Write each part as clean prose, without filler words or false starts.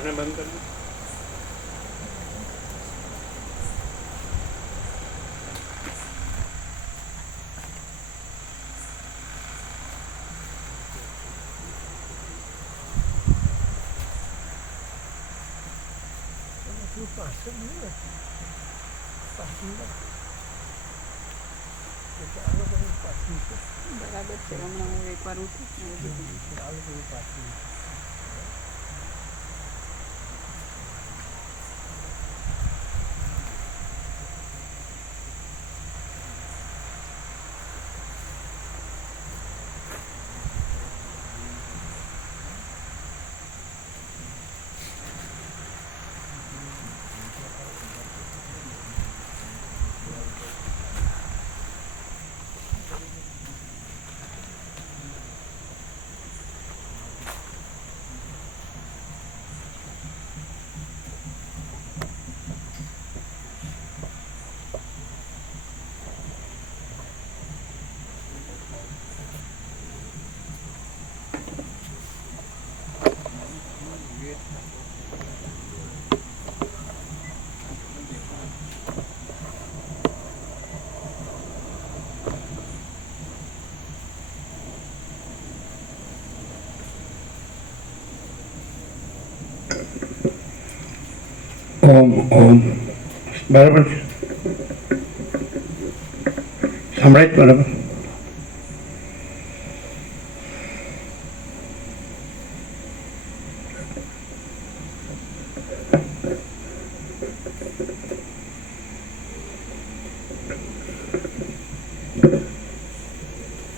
આને બંધ કરી બરાબર છે. હમણાં હું એકવાર ઉઠું ઓમ ઓમ. બરાબર છે, સંભળાય જ બરાબર.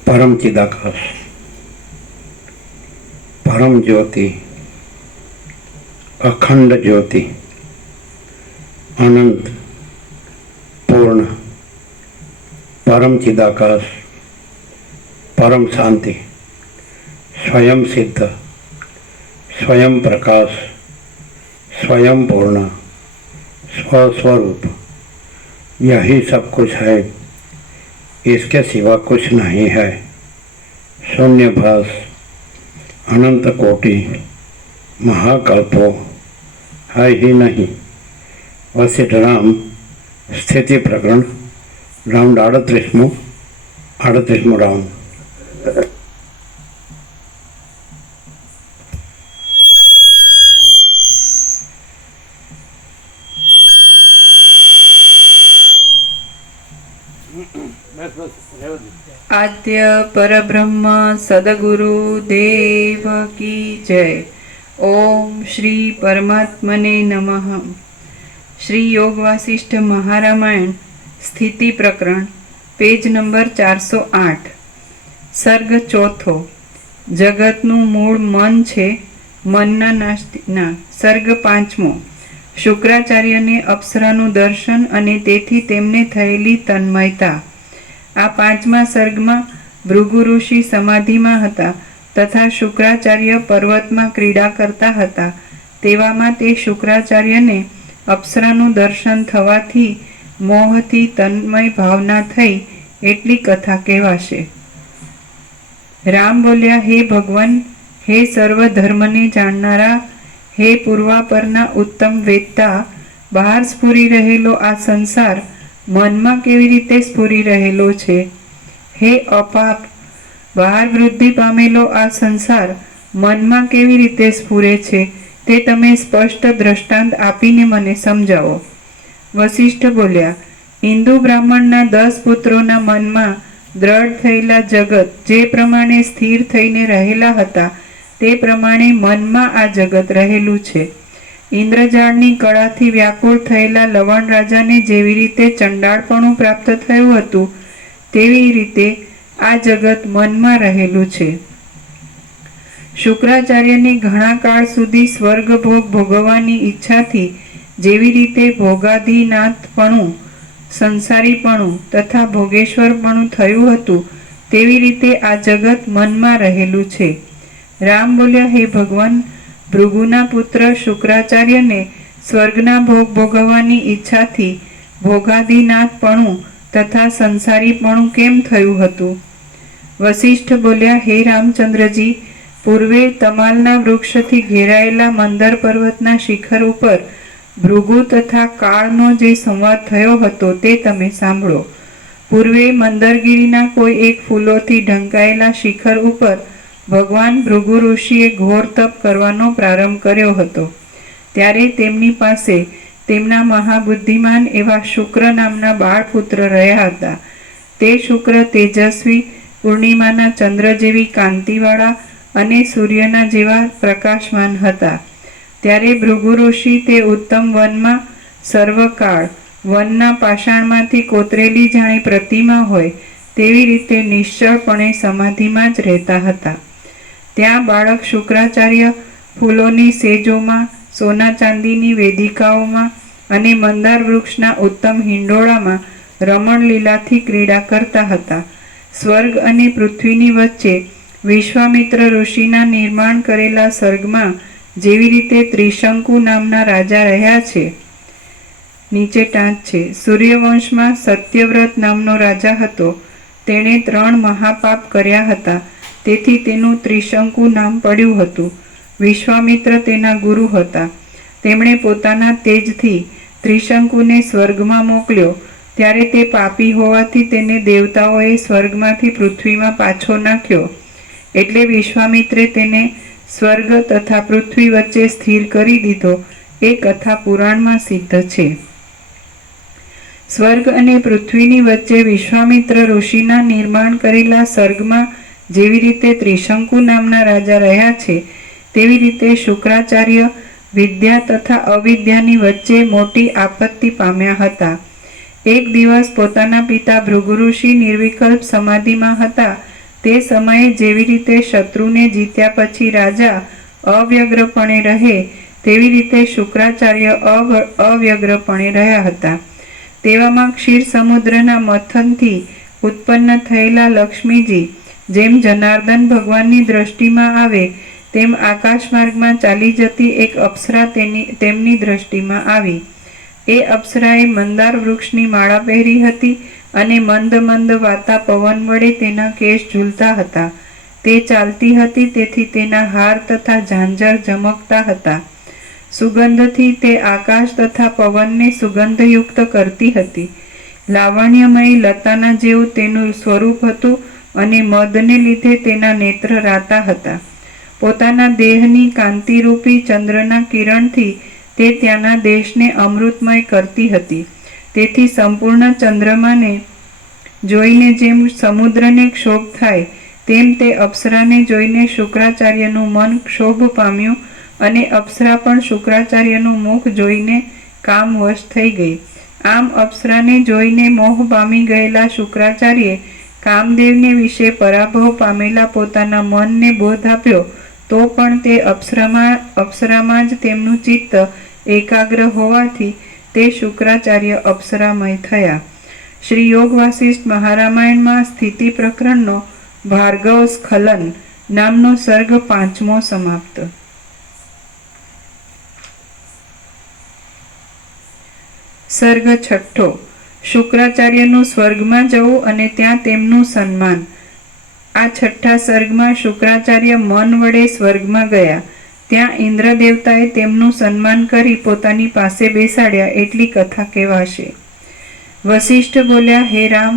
પરમ ચિદાકાશ, પરમ જ્યોતિ, અખંડ જ્યોતિ, અનંત પૂર્ણ, પરમ ચિદાકાશ, પરમ શાંતિ, स्वयं सिद्ध, स्वयं प्रकाश, स्वयं पूर्ण, स्वस्वरूप, यही सब कुछ है, इसके सिवा कुछ नहीं है। शून्य भास, अनंत कोटि, महाकल्पो है ही नहीं। वशिष्ठ राम स्थिति प्रकरण राउंड 38मो राउंड। आद्य परब्रह्म सदगुरु देव की जय। ओम श्री परमात्मने नमः। श्री योग वासिष्ठ महारामायण स्थिति प्रकरण पेज नंबर 408। सर्ग चौथो। जगतनु मूળ મન છે, મનના નાસ્તિના। सर्ग પાંચમો। શુક્રાચાર્યને અપ્સરાનું દર્શન અને તેથી તેમને થયેલી તન્મયતા। આ પાંચમા સર્ગમાં ભૃગુ ઋષિ સમાધિમાં હતા તથા શુક્રાચાર્ય પર્વતમાં ક્રીડા કરતા હતા। તેવામાં તે શુક્રાચાર્યને અપ્સરાનું દર્શન થવાથી મોહથી તન્મય ભાવના થઈ એટલી કથા કહેવાશે। રામ બોલ્યા, હે ભગવાન, હે સર્વ ધર્મને જાણનારા, હે પૂર્વાપરના ઉત્તમ વેદતા, બહાર સ્ફુરી રહેલો આ સંસાર મનમાં કેવી રીતે સ્ફુરી રહેલો છે? હે અપાપ, બહાર વૃદ્ધિ પામેલો આ સંસાર મનમાં કેવી રીતે સ્ફુરે છે તે તમે સ્પષ્ટ દ્રષ્ટાંત આપીને મને સમજાવો। વશિષ્ઠ બોલ્યા, હિન્દુ બ્રાહ્મણના 10 પુત્રોના મનમાં દ્રઢ થયેલા જગત જે પ્રમાણે સ્થિર થઈને રહેલા હતા તે પ્રમાણે મનમાં આ જગત રહેલું છે। ઇન્દ્રજાળની કળાથી વ્યાકુળ થયેલા લવણ રાજાને જેવી રીતે ચંડાળપણું પ્રાપ્ત થયું હતું તેવી રીતે આ જગત મનમાં રહેલું છે। શુક્રાચાર્યને ઘણા કાળ સુધી સ્વર્ગ ભોગ ભોગવવાની ઈચ્છાથી જેવી રીતે ભોગાધિનાથપણું, સંસારીપણું તથા ભોગેશ્વરપણું થયું હતું તેવી રીતે આ જગત મનમાં રહેલું છે। રામ બોલ્યા, હે ભગવાન, ભૃગુના પુત્ર શુક્રાચાર્યને સ્વર્ગના ભોગ ભોગવવાની ઈચ્છાથી ભોગાદિનાથપણું તથા સંસારીપણું કેમ થયું હતું? વશિષ્ઠ બોલ્યા, હે રામચંદ્રજી, પૂર્વે તમાલના વૃક્ષથી ઘેરાયેલા મંદર પર્વતના શિખર ઉપર ભૃગુ તથા કાળનો જે સંવાદ થયો હતો તે તમે સાંભળો. પૂર્વે મંદરગીરીના કોઈ એક ફૂલોથી ઢંકાયેલા શિખર ઉપર ભગવાન ભૃગુ ઋષિએ ઘોર તપ કરવાનો પ્રારંભ કર્યો હતો. ત્યારે તેમની પાસે તેમના મહાબુદ્ધિમાન એવા શુક્ર નામના બાળપુત્ર રહ્યા હતા. તે શુક્ર તેજસ્વી, પૂર્ણિમાના ચંદ્ર જેવી કાંતિવાળા અને સૂર્યના જેવા પ્રકાશમાન હતા. ત્યારે ભૃગુ ઋષિ તે ઉત્તમ વનમાં સર્વકાળ વનના પાષાણમાંથી કોતરેલી જાણે પ્રતિમા હોય તેવી રીતે નિશ્ચળપણે સમાધિમાં જ રહેતા હતા. ત્યાં બાળક શુક્રાચાર્ય ફૂલોની સેજોમાં, સોના ચાંદીની વેદિકાઓમાં અને મંદાર વૃક્ષના ઉત્તમ હિંડોળામાં રમણ લીલાથી ક્રીડા કરતા હતા. સ્વર્ગ અને પૃથ્વીની વચ્ચે વિશ્વામિત્ર ઋષિના નિર્માણ કરેલા સ્વર્ગમાં જેવી રીતે ત્રિશંકુ નામના રાજા રહ્યા છે, નીચે ટાંચ છે. સૂર્યવંશમાં સત્યવ્રત નામનો રાજા હતો. તેણે 3 મહાપાપ કર્યા હતા, તેથી તેનું ત્રિશંકુ નામ પડ્યું હતું. વિશ્વામિત્ર તેના ગુરુ હતા. તેમણે પોતાના તેજથી ત્રિશંકુને સ્વર્ગમાં મોકલ્યો. ત્યારે તે પાપી હોવાથી તેને દેવતાઓએ સ્વર્ગમાંથી પૃથ્વીમાં પાછો નાખ્યો. એટલે વિશ્વામિત્રે તેને સ્વર્ગ તથા પૃથ્વી વચ્ચે સ્થિર કરી દીધો. એ કથા પુરાણમાં સિદ્ધ છે. સ્વર્ગ અને પૃથ્વીની વચ્ચે વિશ્વામિત્ર ઋષિના નિર્માણ કરેલા સ્વર્ગમાં જેવી રીતે ત્રિશંકુ નામના રાજા રહ્યા છે, તેવી રીતે શુક્રાચાર્ય વિદ્યા તથા અવિદ્યાની વચ્ચે મોટી આપત્તિ પામ્યા હતા. એક દિવસ પોતાના પિતા ભૃગુ ઋષિ નિર્વિકલ્પ સમાધિમાં હતા. તે સમયે જેવી રીતે શત્રુને જીત્યા પછી રાજા અવ્યગ્રપણે રહે, તેવી રીતે શુક્રાચાર્ય અવ્યગ્રપણે રહ્યા હતા. તેવામાં ક્ષીર સમુદ્રના મથનથી ઉત્પન્ન થયેલા લક્ષ્મીજી જેમ જનાર્દન ભગવાનની દ્રષ્ટિમાં આવે તેમ આકાશ માર્ગમાં ચાલી જતી એક અપ્સરા તેમની દ્રષ્ટિમાં આવી. એ અપ્સરાએ મંદાર વૃક્ષની માળા પહેરી હતી અને મંદ મંદ વાતા પવન વડે તેના કેશ ઝૂલતા હતા. તે ચાલતી હતી, તેથી તેના હાર તથા ઝાંઝર ઝમકતા હતા. સુગંધથી તે આકાશ તથા પવનને સુગંધયુક્ત કરતી હતી. લાવણ્યમયી લતાના જેવું તેનું સ્વરૂપ હતું અને મદને લીધે તેના નેત્ર રાતા હતા. પોતાના દેહની કાંતિરૂપી ચંદ્રના કિરણથી તે ત્યાંના દેશને અમૃતમય કરતી હતી. તેથી સંપૂર્ણ ચંદ્રમાને જોઈને જેમ સમુદ્રને ક્ષોભ થાય, તેમ તે અપ્સરાને જોઈને શુક્રાચાર્યનું મન ક્ષોભ પામ્યું અને અપ્સરા પણ શુક્રાચાર્યનું મુખ જોઈને કામવશ થઈ ગઈ. આમ અપ્સરાને જોઈને મોહ પામી ગયેલા શુક્રાચાર્યે કામદેવને વિશે પરાભવ પામેલા પોતાના મનને બોધ આપ્યો. તો પણ તે અપ્સરામાં જ તેમનું ચિત્ત એકાગ્ર હોવાથી તે શુક્રાચાર્ય અપ્સરામય થયા. શ્રી યોગ વાસિષ્ઠ મહારામાયણમાં સ્થિતિ પ્રકરણનો ભાર્ગવ સ્ખલન નામનો સર્ગ 5મો સમાપ્ત. સર્ગ 6. શુક્રાચાર્યનું સ્વર્ગમાં જવું અને ત્યાં તેમનું સન્માન. આ 6થા સર્ગમાં શુક્રાચાર્ય મન વડે સ્વર્ગમાં ગયા. ત્યાં ઇન્દ્ર દેવતાએ તેમનું સન્માન કરી પોતાની પાસે બેસાડ્યા એટલી કથા કહેવાશે. વશિષ્ઠ બોલ્યા, હે રામ,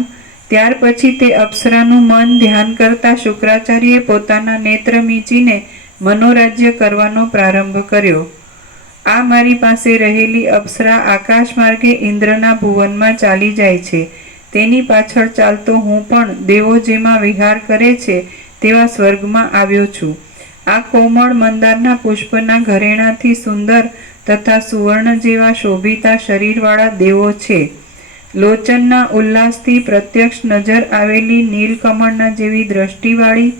ત્યાર પછી તે અપ્સરાનું મન ધ્યાન કરતા શુક્રાચાર્યએ પોતાના નેત્ર મીચીને મનોરાજ્ય કરવાનો પ્રારંભ કર્યો. આ મારી પાસે રહેલી અપ્સરા આકાશ માર્ગે ઇન્દ્રના ભુવનમાં ચાલી જાય છે. તેની પાછળ ચાલતો હું પણ દેવો જેમાં વિહાર કરે છે તેવા સ્વર્ગમાં આવ્યો છું. આ કોમળ મંદારના પુષ્પના ઘરેણાથી સુંદર તથા સુવર્ણ જેવા શોભિતા શરીરવાળા દેવો છે. લોચનના ઉલ્લાસથી પ્રત્યક્ષ નજર આવેલી નીલકમળના જેવી દ્રષ્ટિવાળી,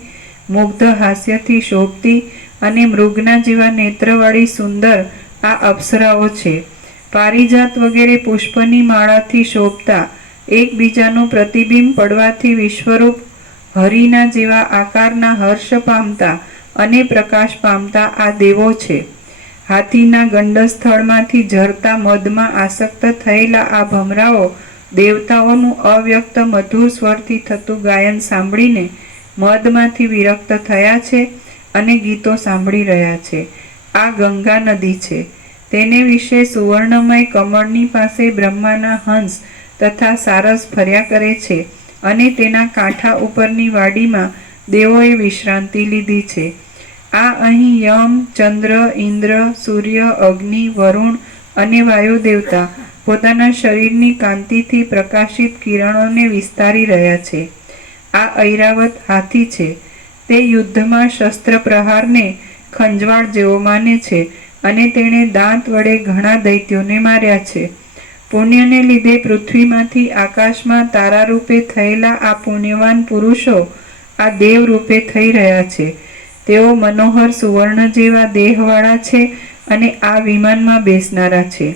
મુગ્ધ હાસ્યથી શોભતી અને મૃગના જેવા નેત્રવાળી સુંદર આ અપ્સરાઓ છે. પારિજાત વગેરે પુષ્પની માળાથી શોભતા, એકબીજાનું પ્રતિબિંબ પડવાથી વિશ્વરૂપ હરિના જેવા આકારના હર્ષ પામતા અને પ્રકાશ પામતા આ દેવો છે. હાથીના ગંડસ્થળમાંથી ઝરતા મધમાં આસક્ત થયેલા આ ભમરાઓ દેવતાઓનું અવ્યક્ત મધુર સ્વરથી થતું ગાયન સાંભળીને મધમાંથી વિરક્ત થયા છે અને ગીતો સાંભળી રહ્યા છે. આ ગંગા નદી છે. તેને વિશે સુવર્ણમય કમળની પાસે બ્રહ્માના હંસ તથા સારસ ફર્યા કરે છે અને તેના કાંઠા ઉપરની વાડીમાં દેવોએ વિશ્રાંતિ લીધી છે. આ અહીં યમ, ચંદ્ર, ઇન્દ્ર, સૂર્ય, અગ્નિ, વરુણ અને વાયુ દેવતા પોતાના શરીરની કાંતિથી પ્રકાશિત કિરણોને વિસ્તારી રહ્યા છે. આ ઐરાવત હાથી છે. તે યુદ્ધમાં શસ્ત્ર પ્રહારને ખંજવાળ જેવો માને છે અને તેણે દાંત વડે ઘણા દૈત્યોને માર્યા છે. પુણ્યને લીધે પૃથ્વીમાંથી આકાશમાં તારા રૂપે થયેલા આ પુણ્યવાન પુરુષો આ દેવ રૂપે થઈ રહ્યા છે. તેઓ મનોહર સુવર્ણ જેવા દેહવાળા છે અને આ વિમાનમાં બેસનારા છે.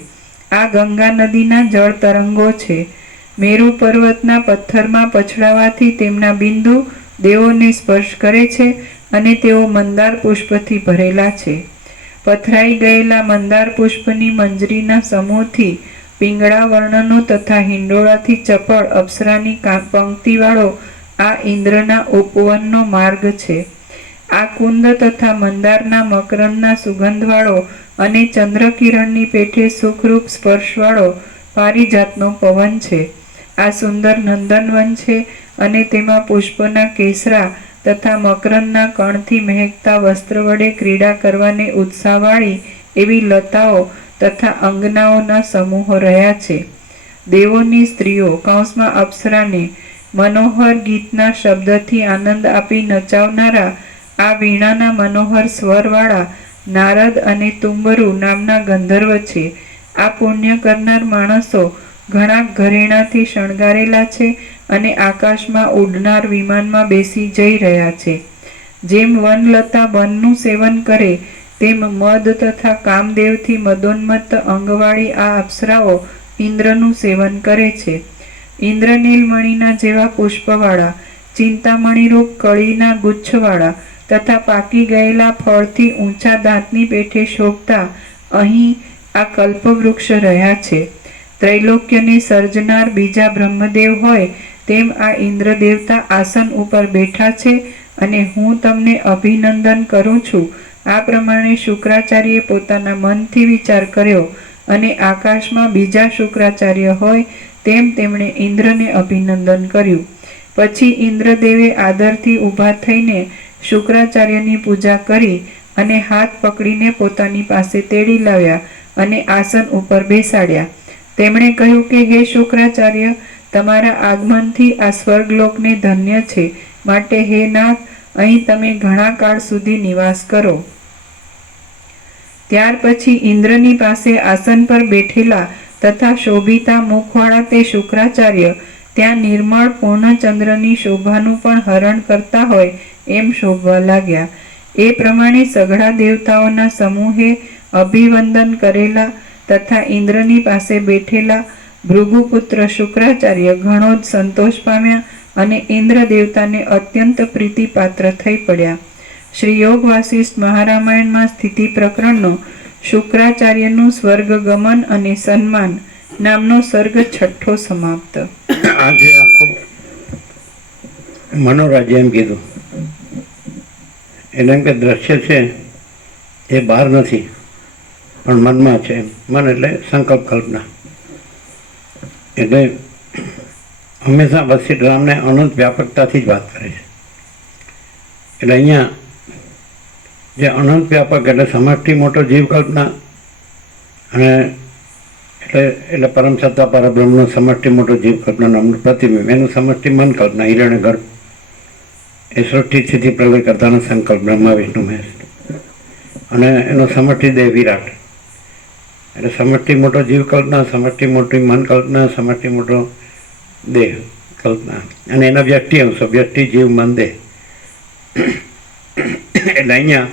આ ગંગા નદીના જળ તરંગો છે. મેરુ પર્વતના પથ્થરમાં પછડાવાથી તેમના બિંદુ દેવોને સ્પર્શ કરે છે અને તેઓ મંદાર પુષ્પથી ભરેલા છે. પથરાઈ ગયેલા મંદાર પુષ્પની મંજરીના સમૂહથી પીંગળા વર્ણનો તથા હિંડોળાથી ચપળ અપ્સરાની પંક્તિવાળો આ ઇન્દ્રના ઉપવનનો માર્ગ છે. આ કુંદ તથા મંદારના મકરંદના સુગંધવાળો અને ચંદ્રકિરણની પેઠે સુખરૂપ સ્પર્શવાળો પારિજાતનો પવન છે. આ સુંદર નંદનવન છે અને તેમાં પુષ્પના કેસરા તથા મકરંદના કણથી મહેકતા વસ્ત્ર વડે ક્રીડા કરવાને ઉત્સાહવાળી એવી લતાઓ તથા અંગનાઓના સમૂહો રહ્યા છે. દેવોની સ્ત્રીઓ કૌંસમાં અપ્સરાને મનોહર ગીતના શબ્દથી આનંદ આપી નચાવનારા આ વીણાના મનોહર સ્વરવાળા નારદ અને તુંબરુ નામના ગંધર્વ છે. આ પુણ્ય કરનાર માણસો ઘણા ઘરેણાથી શણગારેલા છે અને આકાશમાં ઉડનાર વિમાનમાં બેસી જઈ રહ્યા છે. જેમ વનલતા વનનું સેવન કરે તેમ મદ તથા કામદેવથી મદોન્મત્ત અંગવાળી આ અપ્સરાઓ ઇન્દ્રનું સેવન કરે છે. ઇન્દ્રનીલમણીના જેવા પુષ્પવાળા, ચિંતામણીરૂપ કળીના ગુચ્છવાળા તથા પાકી ગયેલા ફળથી ઊંચા દાંતની પેઠે શોભતા અહીં આ કલ્પવૃક્ષ રહ્યા છે. ત્રૈલોક્યને સર્જનાર બીજા બ્રહ્મદેવ હોય તેમ આ ઇન્દ્ર દેવતા આસન ઉપર બેઠા છે અને હું તમને અભિનંદન કરું છું. આ પ્રમાણે શુક્રાચાર્યે પોતાના મનથી વિચાર કર્યો અને આકાશમાં બીજા શુક્રાચાર્ય હોય તેમ તેમણે ઇન્દ્રને અભિનંદન કર્યું. પછી ઇન્દ્રદેવે આદરથી ઊભા થઈને શુક્રાચાર્યની પૂજા કરી અને હાથ પકડીને પોતાની પાસે તેડી લાવ્યા અને આસન ઉપર બેસાડ્યા. તેમણે કહ્યું કે હે શુક્રાચાર્ય, તમારા આગમનથી આ સ્વર્ગલોકને ધન્ય છે. માટે હે નાથ, અહીં તમે ઘણા કાળ સુધી નિવાસ કરો. ત્યાર પછી ઇન્દ્રની પાસે આસન પર બેઠેલા તથા શોભિતા મુખવાળા તે શુક્રાચાર્ય ત્યાં નિર્મળ પૂર્ણચંદ્રની શોભાનું પણ હરણ કરતા હોય એમ શોભવા લાગ્યા. એ પ્રમાણે સઘળા દેવતાઓના સમૂહે અભિવંદન કરેલા તથા ઇન્દ્રની પાસે બેઠેલા ભૃગુપુત્ર શુક્રાચાર્ય ઘણો જ સંતોષ પામ્યા અને ઇન્દ્ર દેવતાને અત્યંત પ્રીતિપાત્ર થઈ પડ્યા. શ્રી યોગ વાસિષ્ઠ મહારામાયણમાં સ્થિતિ પ્રકરણનો શુક્રાચાર્યનું સ્વર્ગગમન અને સન્માન નામનો સર્ગ 6 સમાપ્ત. આજે આખું મનોરાજ્ય એમ કીધું એટલે એમ કે દ્રશ્ય છે એ બહાર નથી પણ મનમાં છે. મન એટલે સંકલ્પ કલ્પના. એટલે હંમેશા વસિષ્ઠ રામને અનંત વ્યાપકતાથી જ વાત કરે છે. એટલે અહીંયા જે અનંત વ્યાપક એટલે સમષ્ટિ મોટો જીવ કલ્પના અને એટલે પરમ સત્તા પરબ્રહ્મનો સમષ્ટિ મોટો જીવ કલ્પનાનું પ્રતિબિંબ, એનું સમષ્ટિ મન કલ્પના, હિરણ્ય ગર્ભ એ સૃષ્ટિ સ્થિતિ પ્રલય કરતાનો સંકલ્પ બ્રહ્મા વિષ્ણુ મહેશ અને એનો સમષ્ટિ દેહ વિરાટ. એટલે સમષ્ટિ મોટો જીવ કલ્પના, સમષ્ટિ મોટી મન કલ્પના, સમષ્ટિ મોટો દેહ કલ્પના અને એના વ્યક્તિ અંશો, વ્યક્તિ જીવ મન દેહ. એટલે અહીંયા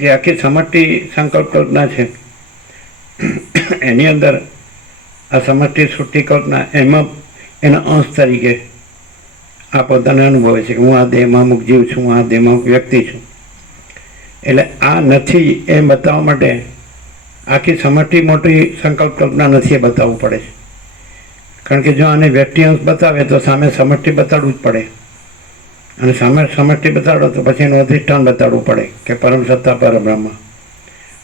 જે આખી સમષ્ટિ સંકલ્પ કલ્પના છે એની અંદર આ સમષ્ટિ સૃષ્ટિ કલ્પના એમાં એના અંશ તરીકે આ પોતાને અનુભવે છે કે હું આ દેહમાં અમુક જીવ છું, હું આ દેહમાં અમુક વ્યક્તિ છું. એટલે આ નથી એમ બતાવવા માટે આખી સમષ્ટિ મોટી સંકલ્પ કલ્પના નથી એ બતાવવું પડે છે. કારણ કે જો આને વ્યક્તિ અંશ બતાવે તો સામે સમષ્ટિ બતાડવું જ પડે, અને સામે સમષ્ટિ બતાડો તો પછી એનું અધિષ્ઠાન બતાડવું પડે કે પરમ સત્તા પરબ્રહ્મ,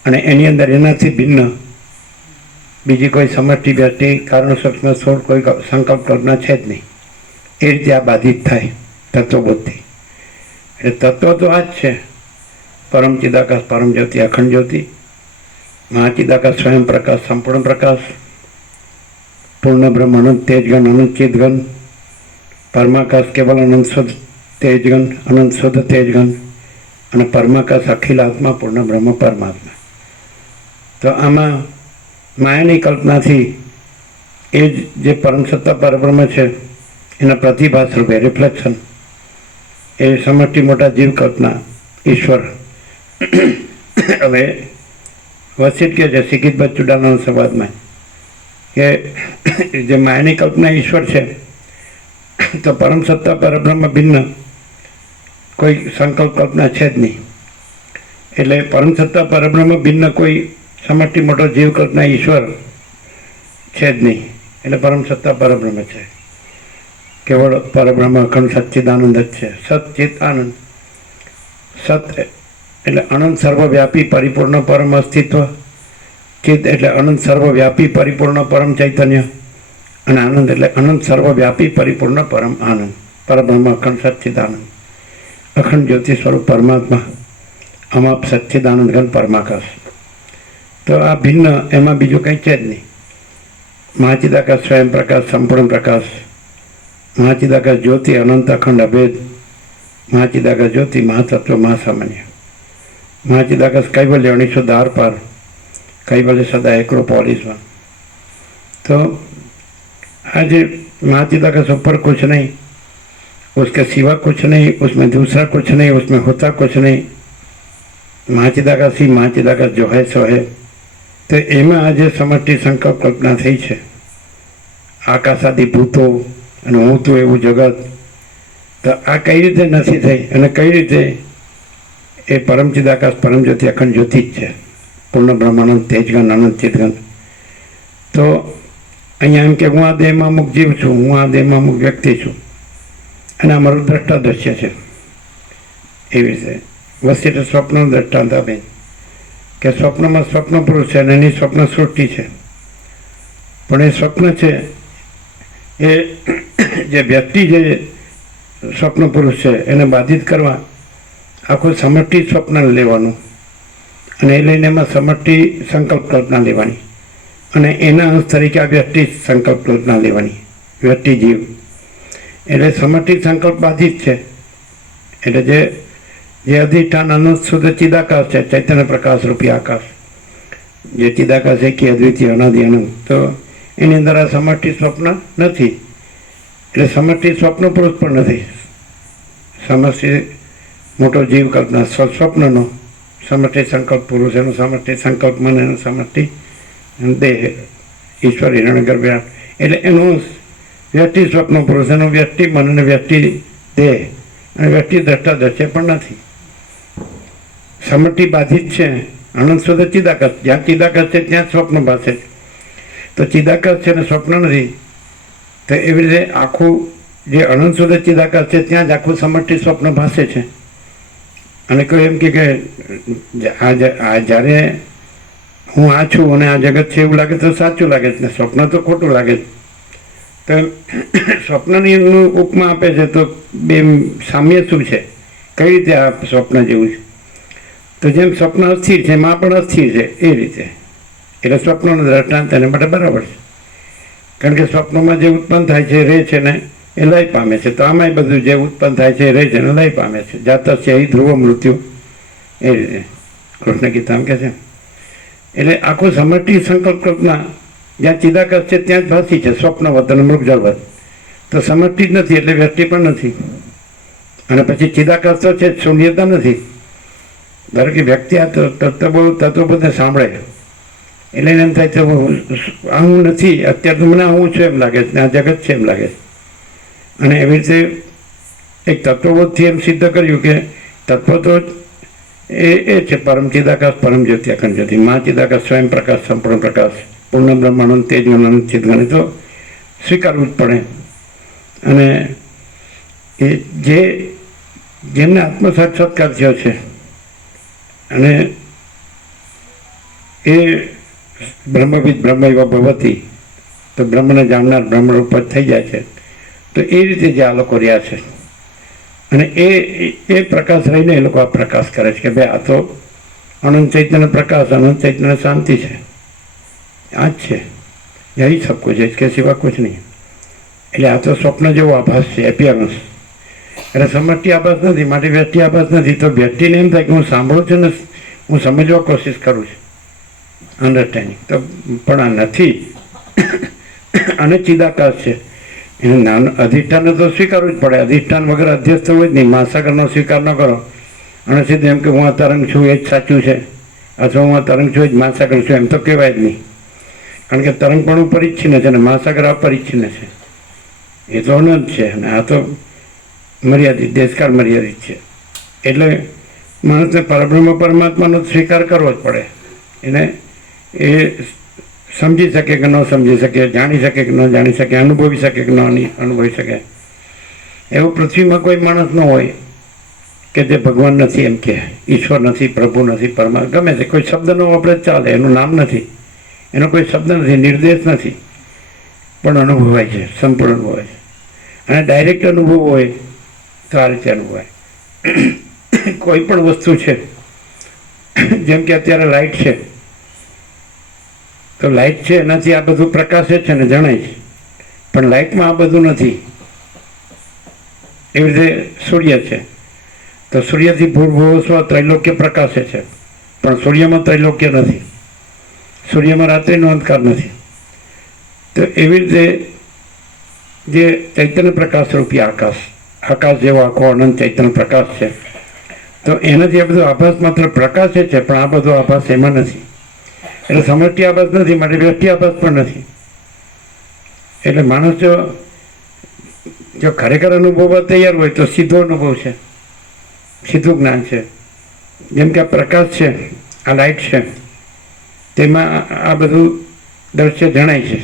અને એની અંદર એનાથી ભિન્ન બીજી કોઈ સમષ્ટિ વ્યક્તિ કારણ સૂક્ષ્મ સ્થૂળ કોઈ સંકલ્પ કલ્પના છે જ નહીં. એ રીતે આ બાધિત થાય તત્વબોધથી. એટલે તત્વ તો આ જ છે, પરમ ચિદાકાશ, પરમ જ્યોતિ, અખંડ જ્યોતિ, મહાચિદાકાશ, સ્વયં પ્રકાશ, સંપૂર્ણ પ્રકાશ, પૂર્ણ બ્રહ્મ, અનંત તેજગન, અનંત ચિદગન, પરમાકાશ કેવલ અનંત શુદ્ધ તેજગન, અનંત શુદ્ધ તેજગન, અને પરમાકાશ અખિલ આત્મા, પૂર્ણ બ્રહ્મ પરમાત્મા. તો આમાં માયાની કલ્પનાથી એ જ જે પરમ સત્તા પરબ્રહ્મ છે એના પ્રતિભાસ રૂપે રિફ્લેક્શન એ સમષ્ટિ મોટા જીવ કલ્પના ઈશ્વર. હવે વસિત કહે છે સિકિતભાઈ ચુડાલાના સંવાદમાં કે જે માયાની કલ્પના ઈશ્વર છે તો પરમ સત્તા પરબ્રહ્મ ભિન્ન કોઈ સંકલ્પ કલ્પના છે જ નહીં. એટલે પરમ સત્તા પરબ્રહ્મ ભિન્ન કોઈ સમષ્ટિ મોટો જીવ કલ્પના ઈશ્વર છે જ નહીં. એટલે પરમ સત્તા પરબ્રહ્મ છે, કેવળ પરબ્રહ્મ અખંડ સચ્ચિદાનંદ જ છે. સચ્ચિત આનંદ. સત એટલે અનંત સર્વવ્યાપી પરિપૂર્ણ પરમ અસ્તિત્વ, ચિત એટલે અનંત સર્વવ્યાપી પરિપૂર્ણ પરમ ચૈતન્ય, અને આનંદ એટલે અનંત સર્વવ્યાપી પરિપૂર્ણ પરમ આનંદ. પરબ્રહ્મ અખંડ સચ્ચિદાનંદ, અખંડ જ્યોતિ સ્વરૂપ પરમાત્મા, અમાપ સચ્ચિદાનંદ ઘન પરમાકાશ. તો આ ભિન્ન એમાં બીજું કંઈ છે જ નહીં. મહાચિદાકાશ, સ્વયં પ્રકાશ, સંપૂર્ણ પ્રકાશ, મહાચિદાકાશ જ્યોતિ, અનંત અખંડ અભેદ, મહાચિદાકાશ જ્યોતિ, મહાતત્વ, મહાસામાન્ય, મહાચિદાકાશ કૈવલ્ય, અનિશુદ્ધ આર પાર, કૈવલ્ય સદા એકલો પોલીસમાં. तो आज महाचिदाकाश ऊपर कुछ नहीं, उसके सिवा कुछ नहीं, उसमें दूसरा कुछ नहीं, उसमें होता कुछ नहीं. महाचिदाकाश ही महाचिदाकाश जो है सो है. तो एમાં આજે સમષ્ટિ સંકલ્પ કલ્પના થઈ છે. આકાશાદી ભૂતો અને હું તો એવું જગત, તો આ કઈ રીતે નથી થઈ અને કઈ રીતે એ પરમ ચિદાકાશ, પરમ જ્યોતિ, અખંડ જ્યોતિ જ છે, પૂર્ણ બ્રહ્માનંદ તેજગન, અનંત ચિદગન. તો અહીંયા એમ કે હું આ દેહમાં અમુક જીવ છું, હું આ દેહમાં અમુક વ્યક્તિ છું, અને આ મારું દ્રષ્ટા દ્રશ્ય છે. એવી રીતે વસ્તી સ્વપ્નનું દ્રષ્ટાંત આપે કે સ્વપ્નમાં સ્વપ્ન પુરુષ છે અને એની સ્વપ્ન સૃષ્ટિ છે. પણ એ સ્વપ્ન છે એ જે વ્યક્તિ જે સ્વપ્ન પુરુષ છે એને બાધિત કરવા આખું સમષ્ટિ સ્વપ્ન લેવાનું, અને એ લઈને એમાં સમષ્ટિ સંકલ્પ કલ્પના લેવાની, અને એના અંશ તરીકે આ વ્યક્તિ સંકલ્પ કલ્પના લેવાની, વ્યક્તિ જીવ. એટલે સમષ્ટિ સંકલ્પ બાધિત છે. એટલે જે અધિષ્ઠાન અનંત શુદ્ધ ચિદાકાશ છે, ચૈતન્ય પ્રકાશ રૂપી આકાશ, જે ચિદાકાશ એકી અદ્વિતીય અનાદિ અનંત, તો એની અંદર આ સમષ્ટિ સ્વપ્ન નથી. એટલે સમષ્ટિ સ્વપ્ન પુરુષ પણ નથી. સમષ્ટિ મોટો જીવ કલ્પના સ્વપ્નનો, સમષ્ટિ સંકલ્પ પુરુષ, એનો સમષ્ટિ સંકલ્પ મન, એનો સમષ્ટિ દેહ ઈશ્વર હિરણ્યગર્ભ. એટલે એનું વ્યક્તિ સ્વપ્ન પુરુષ, એનું વ્યક્તિ મન અને વ્યક્તિ દેહ અને વ્યક્તિ દ્રષ્ટા દ્રશ્ય પણ નથી. સમષ્ટિ બાધિત છે. અનંત શુદ્ધ ચિદાકાશ, જ્યાં ચિદાકાશ છે ત્યાં સ્વપ્ન ભાષે છે. તો ચિદાકાશ છે ને સ્વપ્ન નથી. તો એવી રીતે આખું જે અનંત શુદ્ધ ચિદાકાશ છે ત્યાં જ આખું સમષ્ટિ સ્વપ્ન ભાષે છે. અને કોઈ એમ કે જ્યારે હું આ છું અને આ જગત છે એવું લાગે તો સાચું લાગે છે, ને સ્વપ્ન તો ખોટું લાગે છે. તો સ્વપ્નની ઉપમા આપે છે. તો બે સામ્ય શું છે, કઈ રીતે આ સ્વપ્ન જેવું છે? તો જેમ સ્વપ્ન અસ્થિર છે એમાં પણ અસ્થિર છે એ રીતે. એટલે સ્વપ્નનો દ્રષ્ટાંત એને માટે બરાબર છે. કારણ કે સ્વપ્નમાં જે ઉત્પન્ન થાય છે રહે છે ને એ લય પામે છે. તો આમાંય બધું જે ઉત્પન્ન થાય છે એ રહે છે ને લય પામે છે. જાત છે એ ધ્રુવ મૃત્યુ, એ રીતે કૃષ્ણ ગીતામાં કહે છે. એટલે આખું સમષ્ટિ સંકલ્પ કલ્પના જ્યાં ચિદાકાશ છે ત્યાં જ ભાષી છે, સ્વપ્નવત અને મૃગજળવત. તો સમષ્ટિ જ નથી એટલે વ્યક્તિ પણ નથી. અને પછી ચિદાકાશ તો છે, શૂન્યતા નથી. ધારો કે વ્યક્તિ આ તત્વ બધે સાંભળે એટલે એને એમ થાય છે આ હું નથી, અત્યારે તો મને હું છું એમ લાગે છે, આ જગત છે એમ લાગે છે. અને એવી રીતે એક તત્વબોધથી એમ સિદ્ધ કર્યું કે તત્વ તો એ છે પરમ ચિદાકાશ, પરમ જ્યોતિ, અખંડ જ્યોતિ, મા ચિદાકાશ, સ્વયં પ્રકાશ, સંપૂર્ણ પ્રકાશ, પૂર્ણ બ્રહ્માનંદ, તેજ અનંત ચિદઘન. તો સ્વીકારવું જ પડે. અને એ જેમને આત્મ સાક્ષાત્કાર થયો છે અને એ બ્રહ્મવિદ બ્રહ્મૈવ ભવતી, તો બ્રહ્મને જાણનાર બ્રહ્મરૂપ જ થઈ જાય છે. તો એ રીતે જે આ લોકો રહ્યા છે અને એ પ્રકાશ રહીને એ લોકો આ પ્રકાશ કરે છે કે ભાઈ આ તો અનંત ચૈતન્ય પ્રકાશ, અનંત ચૈતન્ય શાંતિ છે, આ જ છે, યહી સબ કુછ है, इसके सिवा कुछ नहीं. એટલે આ તો સ્વપ્ન જેવો આભાસ છે, એપિયરન્સ. એટલે સમષ્ટિ આભાસ નથી, માટે વ્યષ્ટિ આભાસ નથી. તો વ્યક્તિને એમ થાય કે હું સાંભળું છું ને હું સમજવા કોશિશ કરું છું, અન્ડરસ્ટેન્ડિંગ. તો પણ આ નથી. અને ચિદાકાશ છે. એને નાનું અધિષ્ઠાનને તો સ્વીકારવું જ પડે. અધિષ્ઠાન વગર અધ્યસ્ત હોય જ નહીં. મહાસાગરનો સ્વીકાર ન કરો અને સીધું એમ કે હું આ તરંગ છું એ જ સાચું છે, અથવા હું આ તરંગ છું એ જ મહાસાગર છું, એમ તો કહેવાય જ નહીં. કારણ કે તરંગ પણ પરિચ્છિન્ન છે અને મહાસાગર અપરિચ્છિન્ન છે. એ તો અનંત છે અને આ તો મર્યાદિત, દેશકાળ મર્યાદિત છે. એટલે માણસને પરબ્રહ્મ પરમાત્માનો સ્વીકાર કરવો જ પડે. એને એ સમજી શકે કે ન સમજી શકે, જાણી શકે કે ન જાણી શકે, અનુભવી શકે કે ન અનુભવી શકે. એવું પૃથ્વીમાં કોઈ માણસ ન હોય કે જે ભગવાન નથી એમ કે, ઈશ્વર નથી, પ્રભુ નથી, પરમાત્મા, ગમે તે કોઈ શબ્દ ન વાપરે ચાલે, એનું નામ નથી, એનો કોઈ શબ્દ નથી, નિર્દેશ નથી, પણ અનુભવાય છે, સંપૂર્ણ અનુભવાય છે. અને ડાયરેક્ટ અનુભવ હોય તો આ રીતે અનુભવાય. કોઈ પણ વસ્તુ છે, જેમ કે અત્યારે લાઇટ છે, તો લાઇટ છે એનાથી આ બધું પ્રકાશે છે ને જણાય છે, પણ લાઇટમાં આ બધું નથી. એવી રીતે સૂર્ય છે, તો સૂર્યથી ભૂર્ભુવ સ્વ ત્રૈલોક્ય પ્રકાશે છે, પણ સૂર્યમાં ત્રૈલોક્ય નથી, સૂર્યમાં રાત્રિનો અંધકાર નથી. તો એવી રીતે જે ચૈતન્ય પ્રકાશ રૂપી આકાશ, આકાશ જેવો આખો અનંત ચૈતન્ય પ્રકાશ છે, તો એનાથી આ બધો આભાસ માત્ર પ્રકાશે છે, પણ આ બધો આભાસ એમાં નથી. એટલે સમષ્ટિ આભાસ નથી, માટે વ્યષ્ટિ આભાસ પણ નથી. એટલે માણસ જો ખરેખર અનુભવવા તૈયાર હોય તો સીધો અનુભવ છે, સીધું જ્ઞાન છે. જેમ કે આ પ્રકાશ છે, આ લાઇટ છે, તેમાં આ બધું દ્રશ્ય જણાય છે,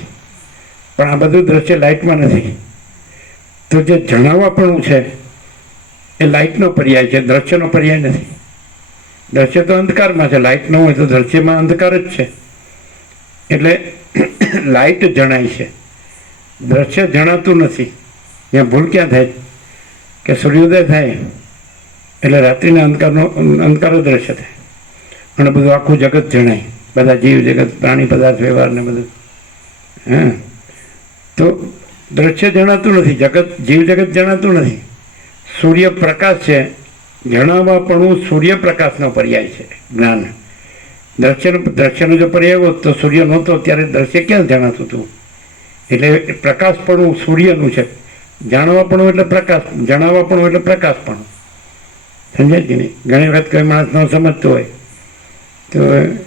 પણ આ બધું દ્રશ્ય લાઇટમાં નથી. તો જે જણાવવાપણું છે એ લાઇટનો પર્યાય છે, દ્રશ્યનો પર્યાય નથી. દ્રશ્ય તો અંધકારમાં છે, લાઇટ ન હોય તો દ્રશ્યમાં અંધકાર જ છે. એટલે લાઇટ જણાય છે, દ્રશ્ય જણાતું નથી. ત્યાં ભૂલ ક્યાં થાય કે સૂર્યોદય થાય એટલે રાત્રિના અંધકારો દ્રશ્ય થાય અને બધું આખું જગત જણાય, બધા જીવ જગત, પ્રાણી પદાર્થ, વ્યવહાર ને બધું. હા, તો દ્રશ્ય જણાતું નથી, જગત, જીવ જગત જણાતું નથી. સૂર્યપ્રકાશ છે, જણાવવાપણું સૂર્યપ્રકાશનો પર્યાય છે જ્ઞાન. દ્રશ્યનો જો પર્યાય હોત તો સૂર્ય નહોતો ત્યારે દ્રશ્ય ક્યાં જણાતું હતું. એટલે પ્રકાશપણું સૂર્યનું છે, જાણવાપણું એટલે પ્રકાશ, જણાવવાપણું એટલે પ્રકાશપણું. સમજાય કે નહીં? ઘણી વખત કોઈ માણસ ન સમજતો હોય તો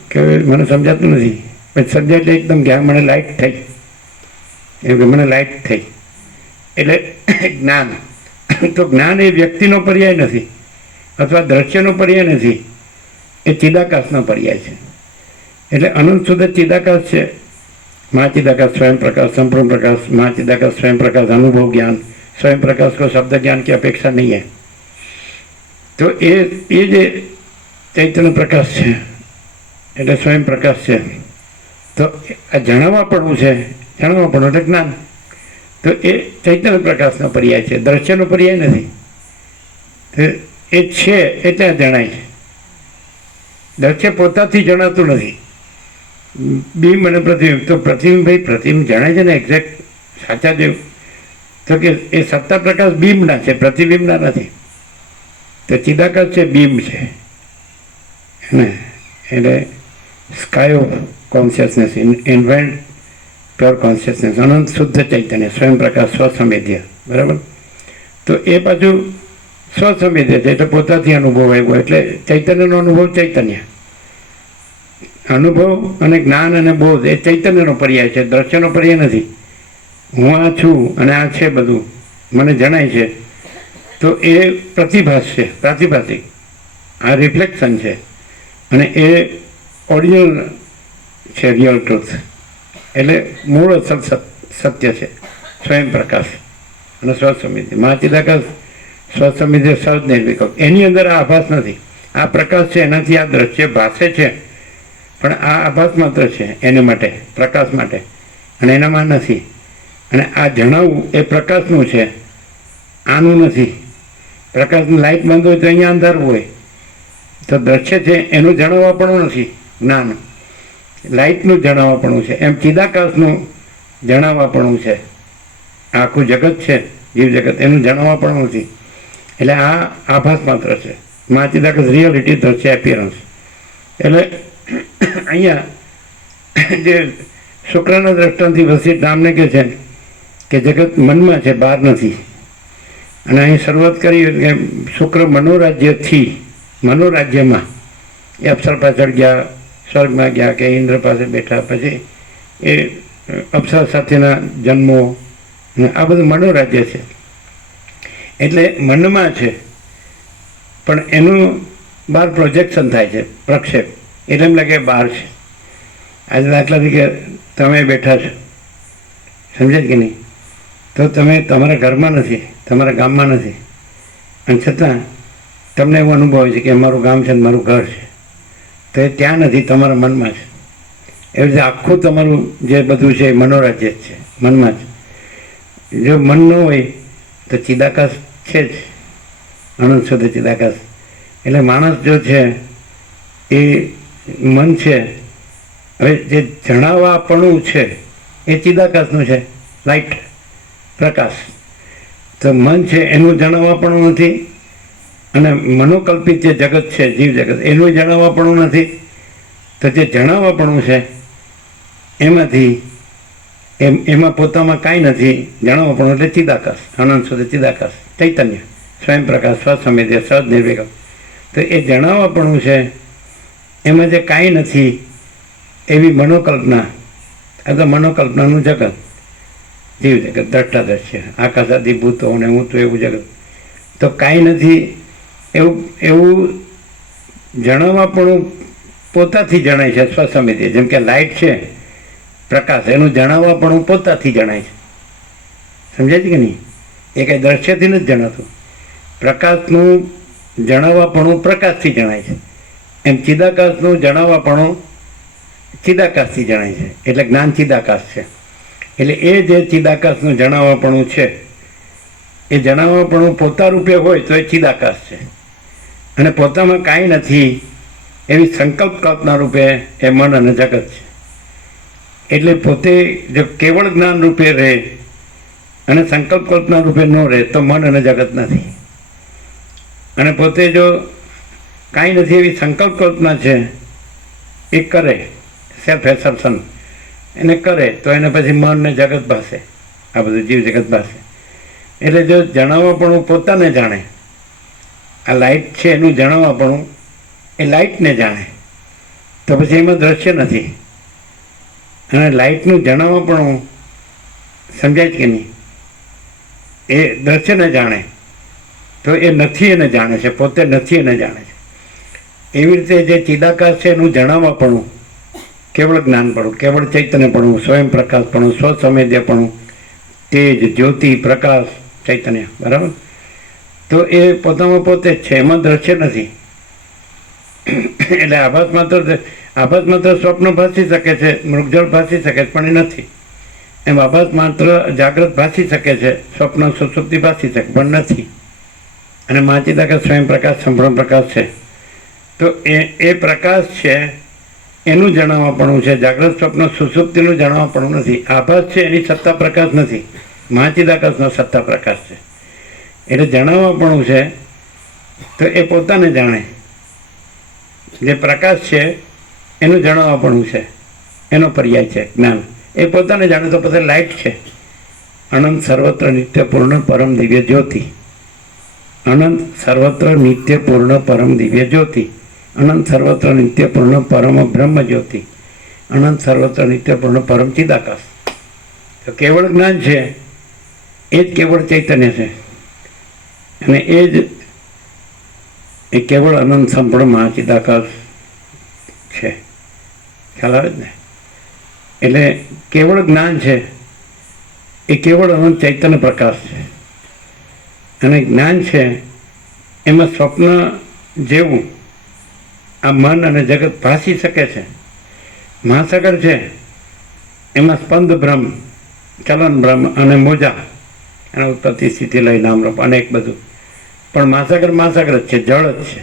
કે મને સમજાતું નથી, પછી સમજાય એટલે એકદમ કે મને લાઇટ થઈ, એમ કે મને લાઇટ થઈ. એટલે જ્ઞાન, તો જ્ઞાન એ વ્યક્તિનો પર્યાય નથી અથવા દ્રશ્યનો પર્યાય નથી, એ ચિદાકાશનો પર્યાય છે. એટલે અનંત શુદ્ધ ચિદાકાશ છે. મા ચિદાકાશ, સ્વયં પ્રકાશ, સંપૂर्ण प्रकाश, माँ चिदाकाश, स्वयं प्रकाश, अनुभव ज्ञान, स्वयं प्रकाश को शब्द ज्ञान की अपेक्षा नहीं है. तो ये जे चैतन्य प्रकाश છે એટલે સ્વયં પ્રકાશ છે. તો આ જણાવવાપણું છે, જણાવવાપણું એટલે જ્ઞાન. તો એ ચૈતન્ય પ્રકાશનો પર્યાય છે, દ્રશ્યનો પર્યાય નથી. તો એ છે એટલે જણાય છે. દ્રશ્ય પોતાથી જણાતું નથી. બિંબ અને પ્રતિબિંબ, તો પ્રતિબિંબ પ્રતિબિંબ જણાય છે ને એક્ઝેક્ટ સાચા જેવું, તો કે એ સત્તા પ્રકાશ બિંબના છે, પ્રતિબિંબના નથી. તો ચિદાકાશ છે, બિંબ છે ને. એટલે sky of consciousness, invent pure consciousness, અનંત શુદ્ધ ચૈતન્ય, સ્વયં પ્રકાશ, સ્વસંવેદ્ય. બરાબર? તો એ પાછું સ્વસંવેદ્ય છે, એટલે પોતાથી અનુભવ આવ્યો, એટલે ચૈતન્યનો અનુભવ ચૈતન્ય. અનુભવ અને જ્ઞાન અને બોધ એ ચૈતન્યનો પર્યાય છે, દ્રશ્યનો પર્યાય નથી. હું આ છું અને આ છે બધું મને જણાય છે, તો એ પ્રતિભાસ છે, પ્રાતિભાષિક. આ રિફ્લેક્શન છે અને એ ઓરિજિનલ છે, રિયલ ટ્રુથ, એટલે મૂળ અસલ સત્ય છે, સ્વયં પ્રકાશ અને સ્વસમિતિ. મહાચિદાકાશ સ્વસમિતિ સહજ નિર્વિકલ્પ, એની અંદર આ આભાસ નથી. આ પ્રકાશ છે, એનાથી આ દ્રશ્ય ભાસે છે, પણ આ આભાસ માત્ર છે એને માટે, પ્રકાશ માટે, અને એનામાં નથી. અને આ જણાવવું એ પ્રકાશનું છે, આનું નથી. પ્રકાશની લાઇટ બંધ હોય તો અહીંયા અંધારું હોય, તો દ્રશ્ય છે એનું જણાવવાપણું નથી જ્ઞાન, લાઇટનું જણાવવાપણું છે. એમ ચિદાકાશનું જણાવવાપણું છે. આખું જગત છે, જીવ જગત, એનું જણાવવાપણું નથી. એટલે આ આભાસ માત્ર છે. મા ચિદાકાશ રિયાલિટી દ્રશ્ય એપિયરન્સ. એટલે અહીંયા જે શુક્રના દ્રષ્ટાંતથી વસિષ્ઠ રામને કહે છે કે જગત મનમાં છે, બહાર નથી. અને અહીં શરૂઆત કરી કે શુક્ર મનોરાજ્યમાં એ અપ્સર પાછળ ગયા, સ્વર્ગમાં ગયા કે ઇન્દ્ર પાસે બેઠા, પછી એ અપ્સર સાથેના જન્મો, આ બધું મનોરાજ્ય છે. એટલે મનમાં છે, પણ એનું બહાર પ્રોજેક્શન થાય છે, પ્રક્ષેપ, એટલે એમ લાગે બહાર છે. આજે દાખલાથી કે તમે બેઠા છો, સમજાય કે નહીં? તો તમે તમારા ઘરમાં નથી, તમારા ગામમાં નથી, અને છતાં તમને એવો અનુભવ છે કે મારું ગામ છે ને મારું ઘર છે. તો એ ત્યાં નથી, તમારા મનમાં છે. એવી રીતે આખું તમારું જે બધું છે એ મનોરાજ્ય જ છે, મનમાં જ. જો મન ન હોય તો ચિદાકાશ છે જ, અનંત શુદ્ધ ચિદાકાશ. એટલે માણસ જો છે એ મન છે. હવે જે જણાવવાપણું છે એ ચિદાકાશનું છે, લાઇટ, પ્રકાશ. તો મન છે એનું જણાવવાપણું નથી, અને મનોકલ્પિત જે જગત છે, જીવ જગત, એનું જણાવવાપણું નથી. તો જે જણાવવાપણું છે એમાંથી એમાં પોતામાં કાંઈ નથી. જણાવવાપણું એટલે ચિદાકાશ, અનંત શુદ્ધ ચિદાકાશ, ચૈતન્ય, સ્વયં પ્રકાશ, સ્વસમિતિ, સહજ નિર્વિકલ્પ. તો એ જણાવવાપણું છે, એમાં જે કાંઈ નથી એવી મનોકલ્પના. આ તો મનોકલ્પનાનું જગત, જીવ જગત, દ્રષ્ટા દ્રશ્ય, આકાશાદી ભૂતો અને હું તો એવું જગત. તો કાંઈ નથી એવું જણાવવાપણું પોતાથી જણાય છે, સ્વસમિતિ. જેમ કે લાઇટ છે, પ્રકાશ, એનું જણાવવાપણું પોતાથી જણાય છે. સમજાય છે કે નહીં? એ કંઈ દ્રશ્યથી નથી જણાતું. પ્રકાશનું જણાવવાપણું પ્રકાશથી જણાય છે. એમ ચિદાકાશનું જણાવવાપણું ચિદાકાશથી જણાય છે. એટલે જ્ઞાન ચિદાકાશ છે. એટલે એ જે ચિદાકાશનું જણાવવાપણું છે, એ જણાવવાપણું પોતા રૂપે હોય તો એ ચિદાકાશ છે. અને પોતામાં કાંઈ નથી એવી સંકલ્પ કલ્પના રૂપે એ મન અને જગત છે. એટલે પોતે જો કેવળ જ્ઞાન રૂપે રહે અને સંકલ્પ કલ્પના રૂપે ન રહે તો મન અને જગત નથી. અને પોતે જો કાંઈ નથી એવી સંકલ્પ કલ્પના છે એ કરે, સેલ્ફ એસર્શન એને કરે, તો એને પછી મન ને જગત ભાસે, આ બધું જીવ જગત ભાસે. એટલે જો જણાવવાપણું પોતાને જાણે, આ લાઇટ છે એનું જણાવવાપણું એ લાઇટને જાણે, તો પછી એમાં દ્રશ્ય નથી. અને લાઇટનું જણાવવાપણું સમજાય કે નહીં, એ દ્રશ્યને જાણે તો એ નથી એને જાણે છે, પોતે નથી એને જાણે છે. એવી રીતે જે ચિદાકાશ છે એનું જણાવવાપણું કેવળ જ્ઞાનપણું, કેવળ ચૈતન્યપણું, સ્વયં પ્રકાશપણું, સ્વસંવેદ્યપણું, તેજ, જ્યોતિ, પ્રકાશ, ચૈતન્ય, બરાબર. તો એ પોતામાં પોતે જ છે, એમાં દ્રશ્ય નથી. એટલે આભાસ માત્ર સ્વપ્ન ભાસી શકે છે, મૃગજળ ભાસી શકે છે, પણ એ નથી. એમ આભાસ માત્ર જાગ્રત ભાસી શકે છે, સ્વપ્ન સુષુપ્તિ ભાસી શકે, પણ નથી. અને મહાચિદાકાશ સ્વયં પ્રકાશ, સંપૂર્ણ પ્રકાશ છે. તો એ પ્રકાશ છે એનું જણાવવાપણું છે. જાગ્રત સ્વપ્ન સુષુપ્તિનું જણાવવાપણું નથી. આભાસ છે એની સત્તા પ્રકાશ નથી, મહાચિદાકાશનો સત્તા પ્રકાશ છે. એટલે જણાવવાપણું છે તો એ પોતાને જાણે. જે પ્રકાશ છે એનું જણાવવાપણું છે, એનો પર્યાય છે જ્ઞાન. એ પોતાને જાણે તો પોતે લાઇટ છે, અનંત સર્વત્ર નિત્ય પૂર્ણ પરમ દિવ્ય જ્યોતિ. અનંત સર્વત્ર નિત્ય પૂર્ણ પરમ દિવ્ય જ્યોતિ. અનંત સર્વત્ર નિત્ય પૂર્ણ પરમ બ્રહ્મ જ્યોતિ. અનંત સર્વત્ર નિત્ય પૂર્ણ પરમ ચિદાકાશ. તો કેવળ જ્ઞાન છે એ જ કેવળ ચૈતન્ય છે. અને એ જ એ કેવળ અનંત સંપૂર્ણ મહાચિદાકાશ છે. ખ્યાલ આવે જ ને? એટલે કેવળ જ્ઞાન છે એ કેવળ અનંત ચૈતન્ય પ્રકાશ છે. અને જ્ઞાન છે એમાં સ્વપ્ન જેવું આ મન અને જગત ભાસી શકે છે. મહાસાગર છે એમાં સ્પંદ બ્રહ્મ, ચલન બ્રહ્મ અને મોજા, એના ઉત્પત્તિ સ્થિતિ લઈ નામરૂપ અનેક બધું, પણ મહાસાગર મહાસાગર જ છે, જળ જ છે.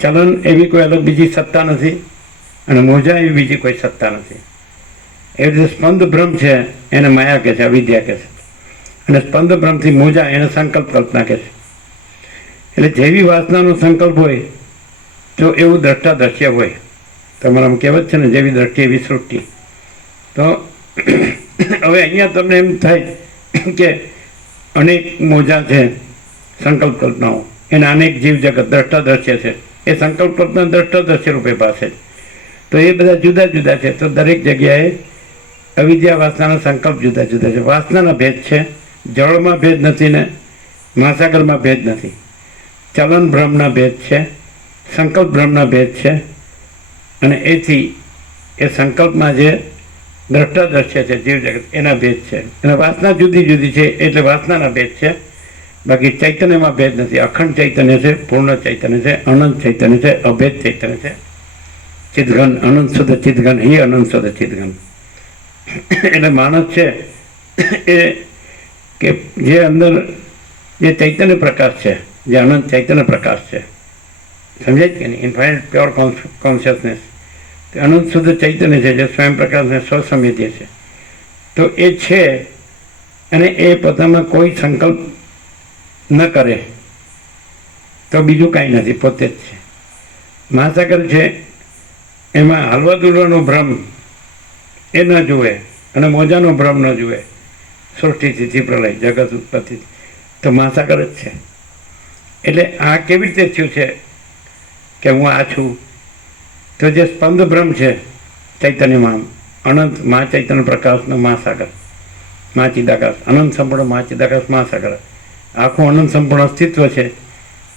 ચલન એવી કોઈ અલગ બીજી સત્તા નથી અને મોજા એવી બીજી કોઈ સત્તા નથી. એવી રીતે સ્પંદ બ્રહ્મ છે એને માયા કહે છે, અવિદ્યા કહે છે. અને સ્પંદ બ્રહ્મથી મોજા એને સંકલ્પ કલ્પના કહે છે. એટલે જેવી વાસનાનો સંકલ્પ હોય તો એવું દ્રષ્ટા દ્રશ્ય હોય. તમારામાં કહેવત છે ને, જેવી દ્રષ્ટિ એવી સૃષ્ટિ. તો હવે અહીંયા તમને એમ થાય કે અનેક મોજા છે, સંકલ્પ કલ્પનાઓ, એના અનેક જીવ જગત દ્રષ્ટા દ્રશ્ય છે. એ સંકલ્પ કલ્પના દ્રષ્ટા દ્રશ્ય રૂપે પાસે છે. તો એ બધા જુદા જુદા છે. તો દરેક જગ્યાએ અવિદ્યા વાસનાના સંકલ્પ જુદા જુદા છે. વાસનાના ભેદ છે. જળમાં ભેદ નથી ને મહાસાગરમાં ભેદ નથી. ચલન બ્રહ્મના ભેદ છે, સંકલ્પ બ્રહ્મના ભેદ છે. અને એથી એ સંકલ્પમાં જે દ્રષ્ટા દ્રશ્ય છે જીવ જગત, એના ભેદ છે. અને વાસના જુદી જુદી છે એટલે વાસનાના ભેદ છે. બાકી ચૈતન્યમાં ભેદ નથી. અખંડ ચૈતન્ય છે, પૂર્ણ ચૈતન્ય છે, અનંત ચૈતન્ય છે, અભેદ ચૈતન્ય છે. ચિદઘન, અનંત શુદ્ધ ચિદઘન, હિ અનંત શુદ્ધ ચિદઘન. એટલે માણસ છે એ કે જે અંદર જે ચૈતન્ય પ્રકાશ છે, જે અનંત ચૈતન્ય પ્રકાશ છે, સમજાય કે નહીં? ઇન્ફાઇનાઇટ પ્યોર કોન્શિયસનેસ, તે અનંત શુદ્ધ ચૈતન્ય છે, જે સ્વયં પ્રકાશને સ્વસંવેદ્ય છે. તો એ છે અને એ પોતામાં કોઈ સંકલ્પ ન કરે તો બીજું કાંઈ નથી, પોતે જ છે. મહાસાગર છે એમાં હલવા દુલવાનો ભ્રમ એ ન જુએ અને મોજાનો ભ્રમ ન જુએ. સૃષ્ટિ સ્થિતિ પ્રલય, જગત ઉત્પત્તિ, તો મહાસાગર જ છે. એટલે આ કેવી રીતે થયું છે કે હું આ છું? તો જે સ્પંદ બ્રહ્મ છે ચૈતન્યમાં, અનંત મહાચૈતન્ય પ્રકાશનો મહાસાગર, મહાચિદાકાશ, અનંત સંપૂર્ણ મહાચિદાકાશ મહાસાગર, આખું અનંત સંપૂર્ણ અસ્તિત્વ છે.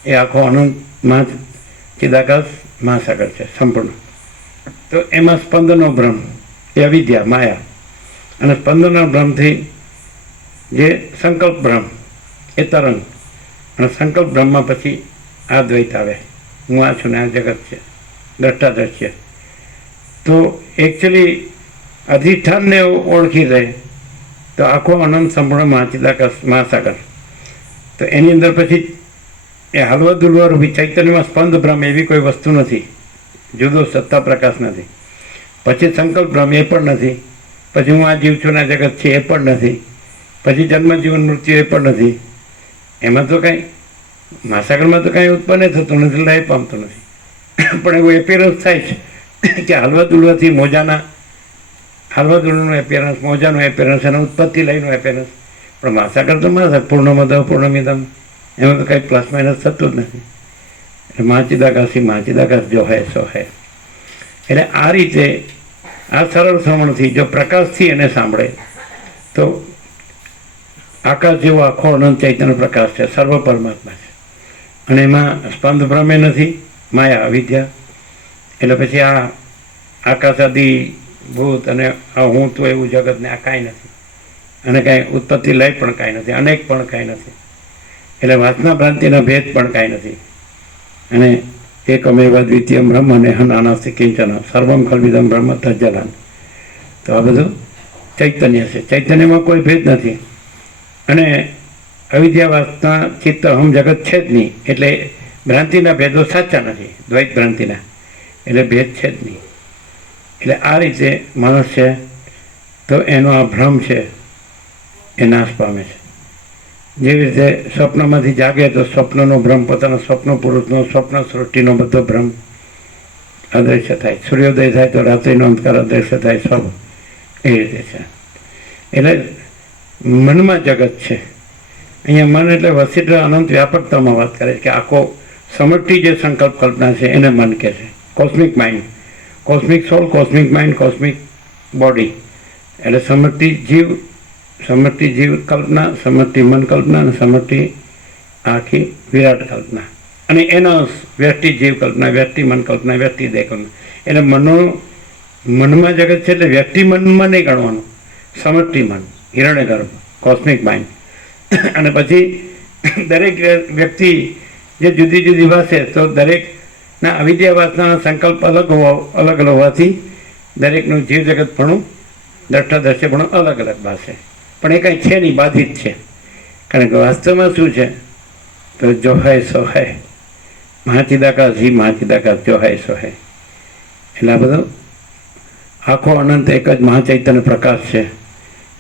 એ આખો અનંત મહાચિદાકાશ મહાસાગર છે સંપૂર્ણ. તો એમાં સ્પંદનો ભ્રમ એ અવિદ્યા, માયા. અને સ્પંદના ભ્રમથી જે સંકલ્પ ભ્રમ એ તરંગ. અને સંકલ્પ બ્રહ્મમાં પછી આ દ્વૈત આવે, હું આ છું ને આ જગત છે, દ્રષ્ટા દ્રશ્ય. તો એકચ્યુઅલી અધિષ્ઠાનને ઓળખી લે તો આખો અનંત સંપૂર્ણ મહાચિદાકાશ મહાસાગર. તો એની અંદર પછી એ હલવા દુલવા રૂપી ચૈતન્યમાં સ્પંદ બ્રહ્મ એવી કોઈ વસ્તુ નથી, જુદો સત્તા પ્રકાશ નથી. પછી સંકલ્પ બ્રહ્મ એ પણ નથી. પછી હું આ જીવ છું ને આ જગત છે એ પણ નથી. પછી જન્મ જીવન મૃત્યુ એ પણ નથી. એમાં તો કાંઈ મહાસાગરમાં તો કાંઈ ઉત્પન્ન થતું નથી, લય પામતું નથી. પણ એવું એપિયરન્સ થાય છે કે હલવા દુલવાથી મોજાના, હલવા દુલવાનું એપિયરન્સ, મોજાનું એપિયરન્સ, અને ઉત્પત્તિ લયનું એપિયરન્સ. પણ મહાસાગર તો મહાસાગર, પૂર્ણમદ પૂર્ણમિદમ, એમાં તો કંઈ પ્લસ માઇનસ થતું જ નથી. એટલે મહાચિદાકાશી મહાચિદાકાશ જો હૈ સો હૈ. એટલે આ રીતે આ સરળ શ્રવણથી જો પ્રકાશથી એને સાંભળે તો આકાશ જેવો આખો અનંત ચૈતન્ય પ્રકાશ છે, સર્વ પરમાત્મા છે. અને એમાં સ્પંદ ભ્રમે નથી, માયા અવિદ્યા. એટલે પછી આ આકાશ આદિ ભૂત અને આ હું તો એવું જગતને આ કાંઈ નથી. અને કાંઈ ઉત્પત્તિ લય પણ કાંઈ નથી, અનેક પણ કાંઈ નથી. એટલે વાસના ભ્રાંતિના ભેદ પણ કાંઈ નથી. અને એકમેવ દ્વિતીય બ્રહ્મ અને નાનાસ્તિ કિંચન સર્વમ ખલ્વિદમ બ્રહ્મ તજ્જલાન. તો આ બધું ચૈતન્ય છે, ચૈતન્યમાં કોઈ ભેદ નથી. અને અવિદ્યા વાસના ચિત્ત અહમ જગત છે જ નહીં. એટલે ભ્રાંતિના ભેદો સાચા નથી, દ્વૈત ભ્રાંતિના. એટલે ભેદ છે જ નહીં. એટલે આ રીતે માણસ છે તો એનો આ ભ્રમ છે એ નાશ પામે છે. જેવી રીતે સ્વપ્નમાંથી જાગે તો સ્વપ્નનો ભ્રમ, પોતાના સ્વપ્ન પુરુષનો, સ્વપ્ન સૃષ્ટિનો બધો ભ્રમ અદૃશ્ય થાય. સૂર્યોદય થાય તો રાત્રિનો અંધકાર અદૃશ્ય થાય, સબ એ રીતે છે. એટલે મનમાં જગત છે. અહીંયા મન એટલે વસિષ્ઠ અનંત વ્યાપકતામાં વાત કરે છે કે આખો સમષ્ટિ જે સંકલ્પ કલ્પના છે એને મન કહે છે. કોસ્મિક માઇન્ડ, કોસ્મિક સોલ, કોસ્મિક માઇન્ડ, કોસ્મિક બોડી. એટલે સમષ્ટિ જીવ કલ્પના, સમષ્ટિ મન કલ્પના અને સમષ્ટિ આખી વિરાટ કલ્પના. અને એનો વ્યક્તિ જીવ કલ્પના, વ્યક્તિ મન કલ્પના, વ્યક્તિ દેહ કલ્પના. એટલે મનમાં જગત છે એટલે વ્યક્તિ મનમાં નહીં ગણવાનું, સમષ્ટિ મન, હિરણ્ય ગર્ભ, કોસ્મિક માઇન્ડ. અને પછી દરેક વ્યક્તિ જે જુદી જુદી ભાષે, તો દરેકના અવિદ્યાવાસના સંકલ્પ અલગ હોવાથી દરેકનું જીવ જગત ભણું, દ્રષ્ટા દ્રશ્ય ભણું અલગ અલગ ભાષે. પણ એ કાંઈ છે નહીં, બાધિત છે. કારણ કે વાસ્તવમાં શું છે, તો જો હૈ સો હૈ, મહાચિદાકાશ જી મહાચિદાકાશ, જો હૈ સો હૈ. એટલે આ બધો આખો અનંત એક જ મહાચૈતન્ય પ્રકાશ છે.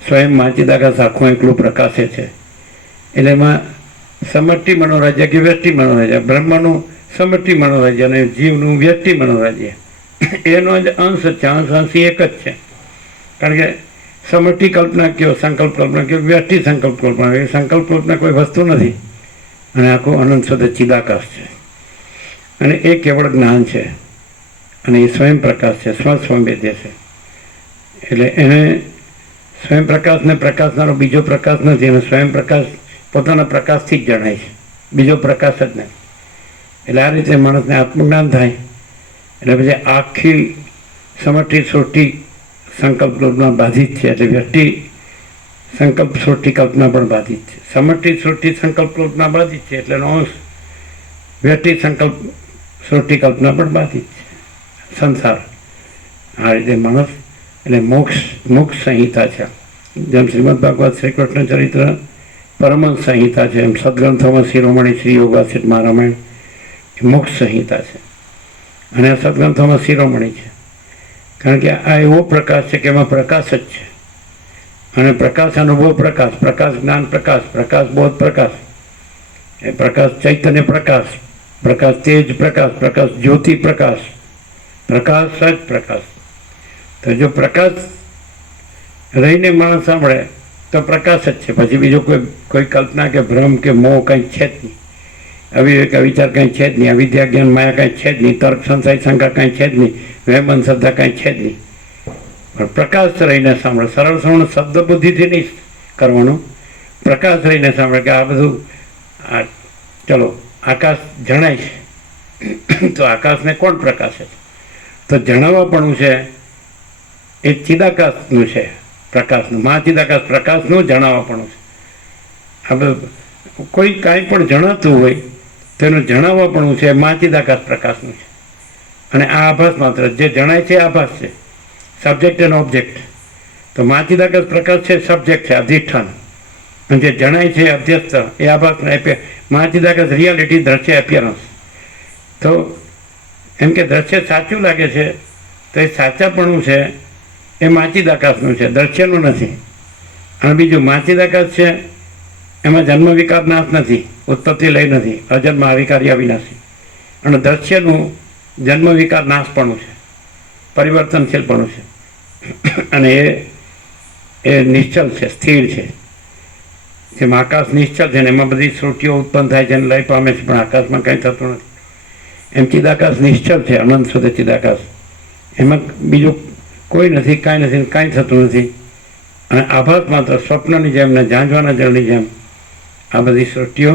સ્વયં મહાચિદાકાશ આખું એકલું પ્રકાશે છે. એટલે એમાં સમષ્ટિ મનોરાજ્ય કે વ્યષ્ટિ મનોરાજ્ય, બ્રહ્મનું સમષ્ટિ મનોરાજ્ય અને જીવનું વ્યષ્ટિ મનોરાજ્ય, એનો જ અંશ છે. અંશી એક જ છે. કારણ કે સમષ્ટિ કલ્પના કયો, સંકલ્પ કલ્પના કયો, વ્યષ્ટિ સંકલ્પ કલ્પના, એ સંકલ્પ કલ્પના કોઈ વસ્તુ નથી. અને આખું અનંત શુદ્ધ ચિદાકાશ છે. અને એ કેવળ જ્ઞાન છે. અને એ સ્વયં પ્રકાશ છે, સ્વસંવેદ્ય છે. એટલે એને સ્વયં પ્રકાશને પ્રકાશનારો બીજો પ્રકાશ નથી. અને સ્વયં પ્રકાશ પોતાના પ્રકાશથી જ જણાય છે, બીજો પ્રકાશ જ નથી. એટલે આ રીતે માણસને આત્મજ્ઞાન થાય. એટલે પછી આખી સમષ્ટિ સૃષ્ટિ સંકલ્પ કલ્પના બાધિત છે. એટલે વ્યક્તિ સંકલ્પ સૃષ્ટિ કલ્પના પણ બાધિત છે. સમષ્ટિ સૃષ્ટિ સંકલ્પ કલ્પના બાધિત છે. એટલે એનો અંશ વ્યક્તિ સંકલ્પ સૃષ્ટિ કલ્પના પણ બાધિત છે. સંસાર આ રીતે માણસ એટલે મોક્ષ સંહિતા છે. જેમ શ્રીમદ ભાગવત શ્રી કૃષ્ણ ચરિત્ર પરમહંસ સંહિતા છે, એમ સદગ્રંથોમાં શિરોમણી શ્રી યોગાસિત મહારામાયણ એ મોક્ષ સંહિતા છે. અને આ સદગ્રંથોમાં શિરોમણી છે. કારણ કે આ એવો પ્રકાશ છે કે એમાં પ્રકાશ જ છે. અને પ્રકાશ અનુભવ પ્રકાશ, પ્રકાશ જ્ઞાન પ્રકાશ, પ્રકાશ બોધ પ્રકાશ, એ પ્રકાશ ચૈતન્ય પ્રકાશ, પ્રકાશ તેજ પ્રકાશ, પ્રકાશ જ્યોતિ પ્રકાશ, પ્રકાશ જ પ્રકાશ. તો જો પ્રકાશ રહીને માણસ સાંભળે તો પ્રકાશ જ છે. પછી બીજો કોઈ કલ્પના કે ભ્રમ કે મોહ કંઈ છે જ નહીં. અવિવેક વિચાર કંઈ છે જ નહીં. અવિદ્યા જ્ઞાન માયા કંઈ છે જ નહીં. તર્ક સંશય શંકા કંઈ છે જ નહીં. વહેમન શ્રદ્ધા કંઈ છે જ નહીં. પણ પ્રકાશ રહીને સાંભળે. સરળ શ્રવણ શબ્દ બુદ્ધિથી નહીં કરવાનું, પ્રકાશ રહીને સાંભળે કે આ બધું ચલો આકાશ જણાય છે, તો આકાશને કોણ પ્રકાશે છે? તો જણાવવાપણું છે એ ચિદાકાશનું છે, પ્રકાશનું. મહાચિદાકાશ પ્રકાશનું જણાવવાપણું છે. આ બધું કોઈ કાંઈ પણ જણાતું હોય તો એનું જણાવવાપણું છે મહાચિદાકાશ પ્રકાશનું છે. અને આ આભાસ માત્ર જે જણાય છે આભાસ છે, સબ્જેક્ટ એન્ડ ઓબ્જેક્ટ. તો મહાચિદાકાશ પ્રકાશ છે, સબ્જેક્ટ છે, અધિષ્ઠાન. અને જે જણાય છે અધ્યસ્ત એ આભાસ. મહાચિદાકાશ રિયાલિટી, દ્રશ્ય, એપિયરન્સ. તો એમ કે દ્રશ્ય સાચું લાગે છે તો એ સાચાપણું છે એ મહાચિદાકાશનું છે, દ્રશ્યનું નથી. અને બીજું મહાચિદાકાશ છે એમાં જન્મ વિકાર નાશ નથી, ઉત્પત્તિ લય નથી, અજન્મ અવિકારી અવિનાશી. અને દ્રશ્યનું જન્મ વિકાર નાશપણું છે, પરિવર્તનશીલપણું છે. અને એ નિશ્ચલ છે, સ્થિર છે. જેમ આકાશ નિશ્ચલ છે ને એમાં બધી સૃષ્ટિઓ ઉત્પન્ન થાય છે અને લય પામે છે, પણ આકાશમાં કંઈ થતું નથી. એમ ચિદાકાશ નિશ્ચલ છે, અનંત સુધી ચિદાકાશ. એમાં બીજું કોઈ નથી, કાંઈ નથી, કાંઈ થતું નથી. અને આભાસ માત્ર સ્વપ્નની જેમ ને ઝાંઝવાના જળની જેમ આ બધી સૃષ્ટિઓ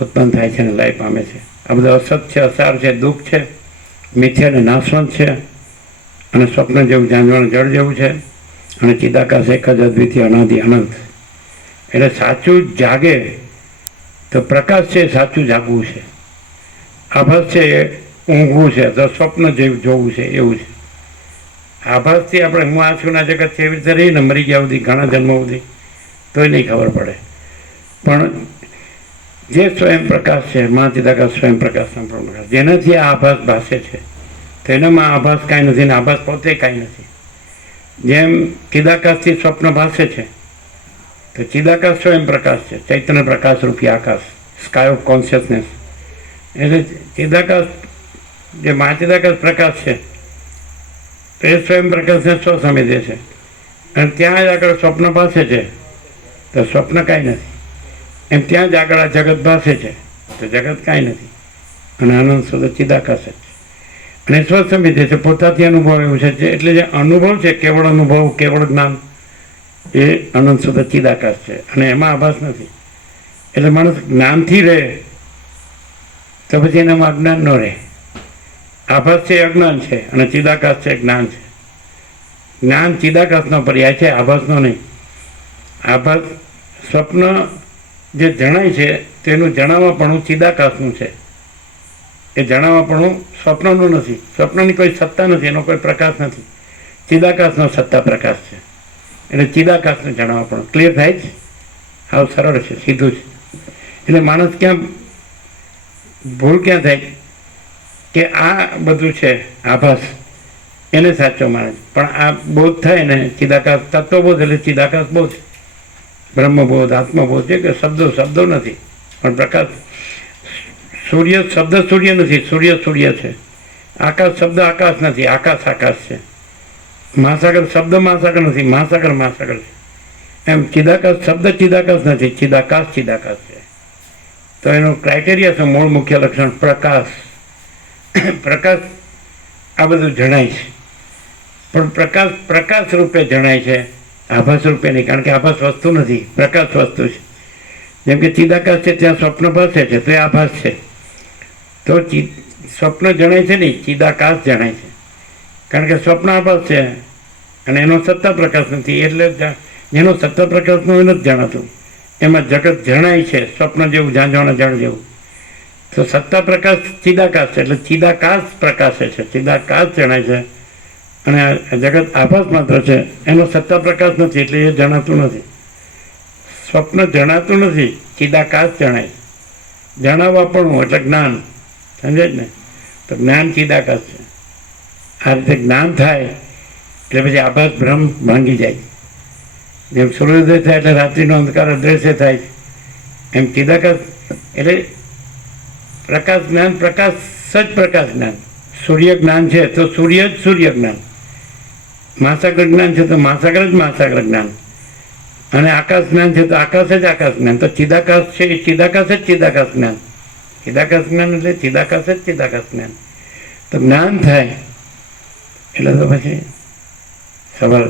ઉત્પન્ન થાય છે અને લય પામે છે. આ બધું અસત છે, અસાર છે, દુઃખ છે, મિથ્યા અને નાશવંત છે. અને સ્વપ્ન જેવું ઝાંઝવાના જળ જેવું છે. અને ચિદાકાશ એક જ અદ્વિતીય અનાદિ અનંત. એટલે સાચું જાગે તો પ્રકાશ છે, સાચું જાગવું છે. આભાસ છે એ ઊંઘવું છે, તો સ્વપ્ન જેવું જોવું છે, એવું છે. આભાસથી આપણે હું આ છું ના જગત છે એવી રીતે રહીને મરી ગયા સુધી, ઘણા જન્મો સુધી, તોય નહીં ખબર પડે. પણ જે સ્વયં પ્રકાશ છે, મહાચિદાકાશ સ્વયં પ્રકાશ, સંપૂર્ણ પ્રકાશ, જેનાથી આ આભાસ ભાસે છે, તો એનામાં આભાસ કાંઈ નથી ને આભાસ પોતે કાંઈ નથી. જેમ ચિદાકાશથી સ્વપ્ન ભાસે છે, તો ચિદાકાશ સ્વયં પ્રકાશ છે, ચૈતન્ય પ્રકાશ રૂપી આકાશ, સ્કાય ઓફ કોન્શિયસનેસ. એટલે ચિદાકાશ જે મહાચિદાકાશ પ્રકાશ છે એ સ્વયં પ્રકાશને સ્વસંવેદે છે. અને ત્યાં જ આગળ સ્વપ્ન ભાસે છે, તો સ્વપ્ન કાંઈ નથી. એમ ત્યાં જ આગળ આ જગત ભાસે છે, તો જગત કાંઈ નથી. અને આનંદ શુદ્ધ ચિદાકાશ જ છે. અને સ્વસંવેદે છે, પોતાથી અનુભવ એવું છે. એટલે જે અનુભવ છે, કેવળ અનુભવ, કેવળ જ્ઞાન, એ અનંત શુદ્ધ ચિદાકાશ છે. અને એમાં આભાસ નથી. એટલે માણસ જ્ઞાનથી રહે તો પછી એનામાં અજ્ઞાન ન રહે. આભાસ છે અજ્ઞાન છે અને ચિદાકાશ છે જ્ઞાન છે. જ્ઞાન ચિદાકાશનો પર્યાય છે, આભાસનો નહીં. આભાસ સ્વપ્ન જે જણાય છે તેનું જણાવવાપણું ચિદાકાશનું છે. એ જણાવવાપણું સ્વપ્નનું નથી. સ્વપ્નની કોઈ સત્તા નથી, એનો કોઈ પ્રકાશ નથી. ચિદાકાશનો સત્તા પ્રકાશ છે. એટલે ચિદાકાશનું જણાવવાપણું ક્લિયર થાય છે. હાવ સરળ છે, સીધું છે. એટલે માણસ ક્યાં ભૂલ ક્યાં થાય કે આ બધું છે આભાસ એને સાચો માને છે. પણ આ બોધ થાય ને ચિદાકાશ તત્વબોધ એટલે ચિદાકાશ બોધ, બ્રહ્મબોધ, આત્મબોધ છે કે શબ્દો નથી પણ પ્રકાશ. સૂર્ય શબ્દ સૂર્ય નથી, સૂર્ય છે. આકાશ શબ્દ આકાશ નથી, આકાશ છે. મહાસાગર શબ્દ મહાસાગર નથી, મહાસાગર છે. એમ ચિદાકાશ શબ્દ ચિદાકાશ નથી, ચિદાકાશ છે. તો એનું ક્રાઇટેરિયા છે, મૂળ મુખ્ય લક્ષણ પ્રકાશ. પ્રકાશ આ બધું જણાય છે, પણ પ્રકાશ રૂપે જણાય છે, આભાસ રૂપે નહીં. કારણ કે આભાસ વસ્તુ નથી, પ્રકાશ વસ્તુ છે. જેમ કે ચિદાકાશ છે ત્યાં સ્વપ્ન ભાસે છે તો એ આભાસ છે. તો સ્વપ્ન જણાય છે નહીં, ચિદાકાશ જણાય છે. કારણ કે સ્વપ્ન આભાસ છે અને એનો સત્તા પ્રકાશ નથી. એટલે જેનો સત્તા પ્રકાશનું એ નથી જણાતું, એમાં જગત જણાય છે સ્વપ્ન જેવું, ઝાંઝવાના જળ જેવું. તો સત્તા પ્રકાશ ચિદાકાશ છે, એટલે ચિદાકાશ પ્રકાશે છે, ચિદાકાશ જણાય છે. અને જગત આભાસ માત્ર છે, એનો સત્તા પ્રકાશ નથી, એટલે એ જણાતું નથી. સ્વપ્ન જણાતું નથી, ચિદાકાશ જણાય. જણાવવાપણું એટલે જ્ઞાન, સમજાય ને? તો જ્ઞાન ચિદાકાશ છે. આ રીતે જ્ઞાન થાય એટલે પછી આભાસ ભ્રમ ભાંગી જાય. જેમ સૂર્યોદય થાય એટલે રાત્રિનો અંધકાર અદ્રશ્ય થાય એમ ચિદાકાશ એટલે પ્રકાશ જ્ઞાન, પ્રકાશ જ પ્રકાશ જ્ઞાન. સૂર્ય જ્ઞાન છે તો સૂર્ય જ સૂર્ય જ્ઞાન, મહાસાગર જ્ઞાન છે તો મહાસાગર જ મહાસાગર જ્ઞાન, અને આકાશ જ્ઞાન છે તો આકાશ જ આકાશ જ્ઞાન. તો ચિદાકાશ છે એ ચિદાકાશ જ ચિદાકાશ જ્ઞાન. ચિદાકાશ જ્ઞાન એટલે ચિદાકાશ જ ચિદાકાશ જ્ઞાન. તો જ્ઞાન થાય એટલે તો પછી સવાલ.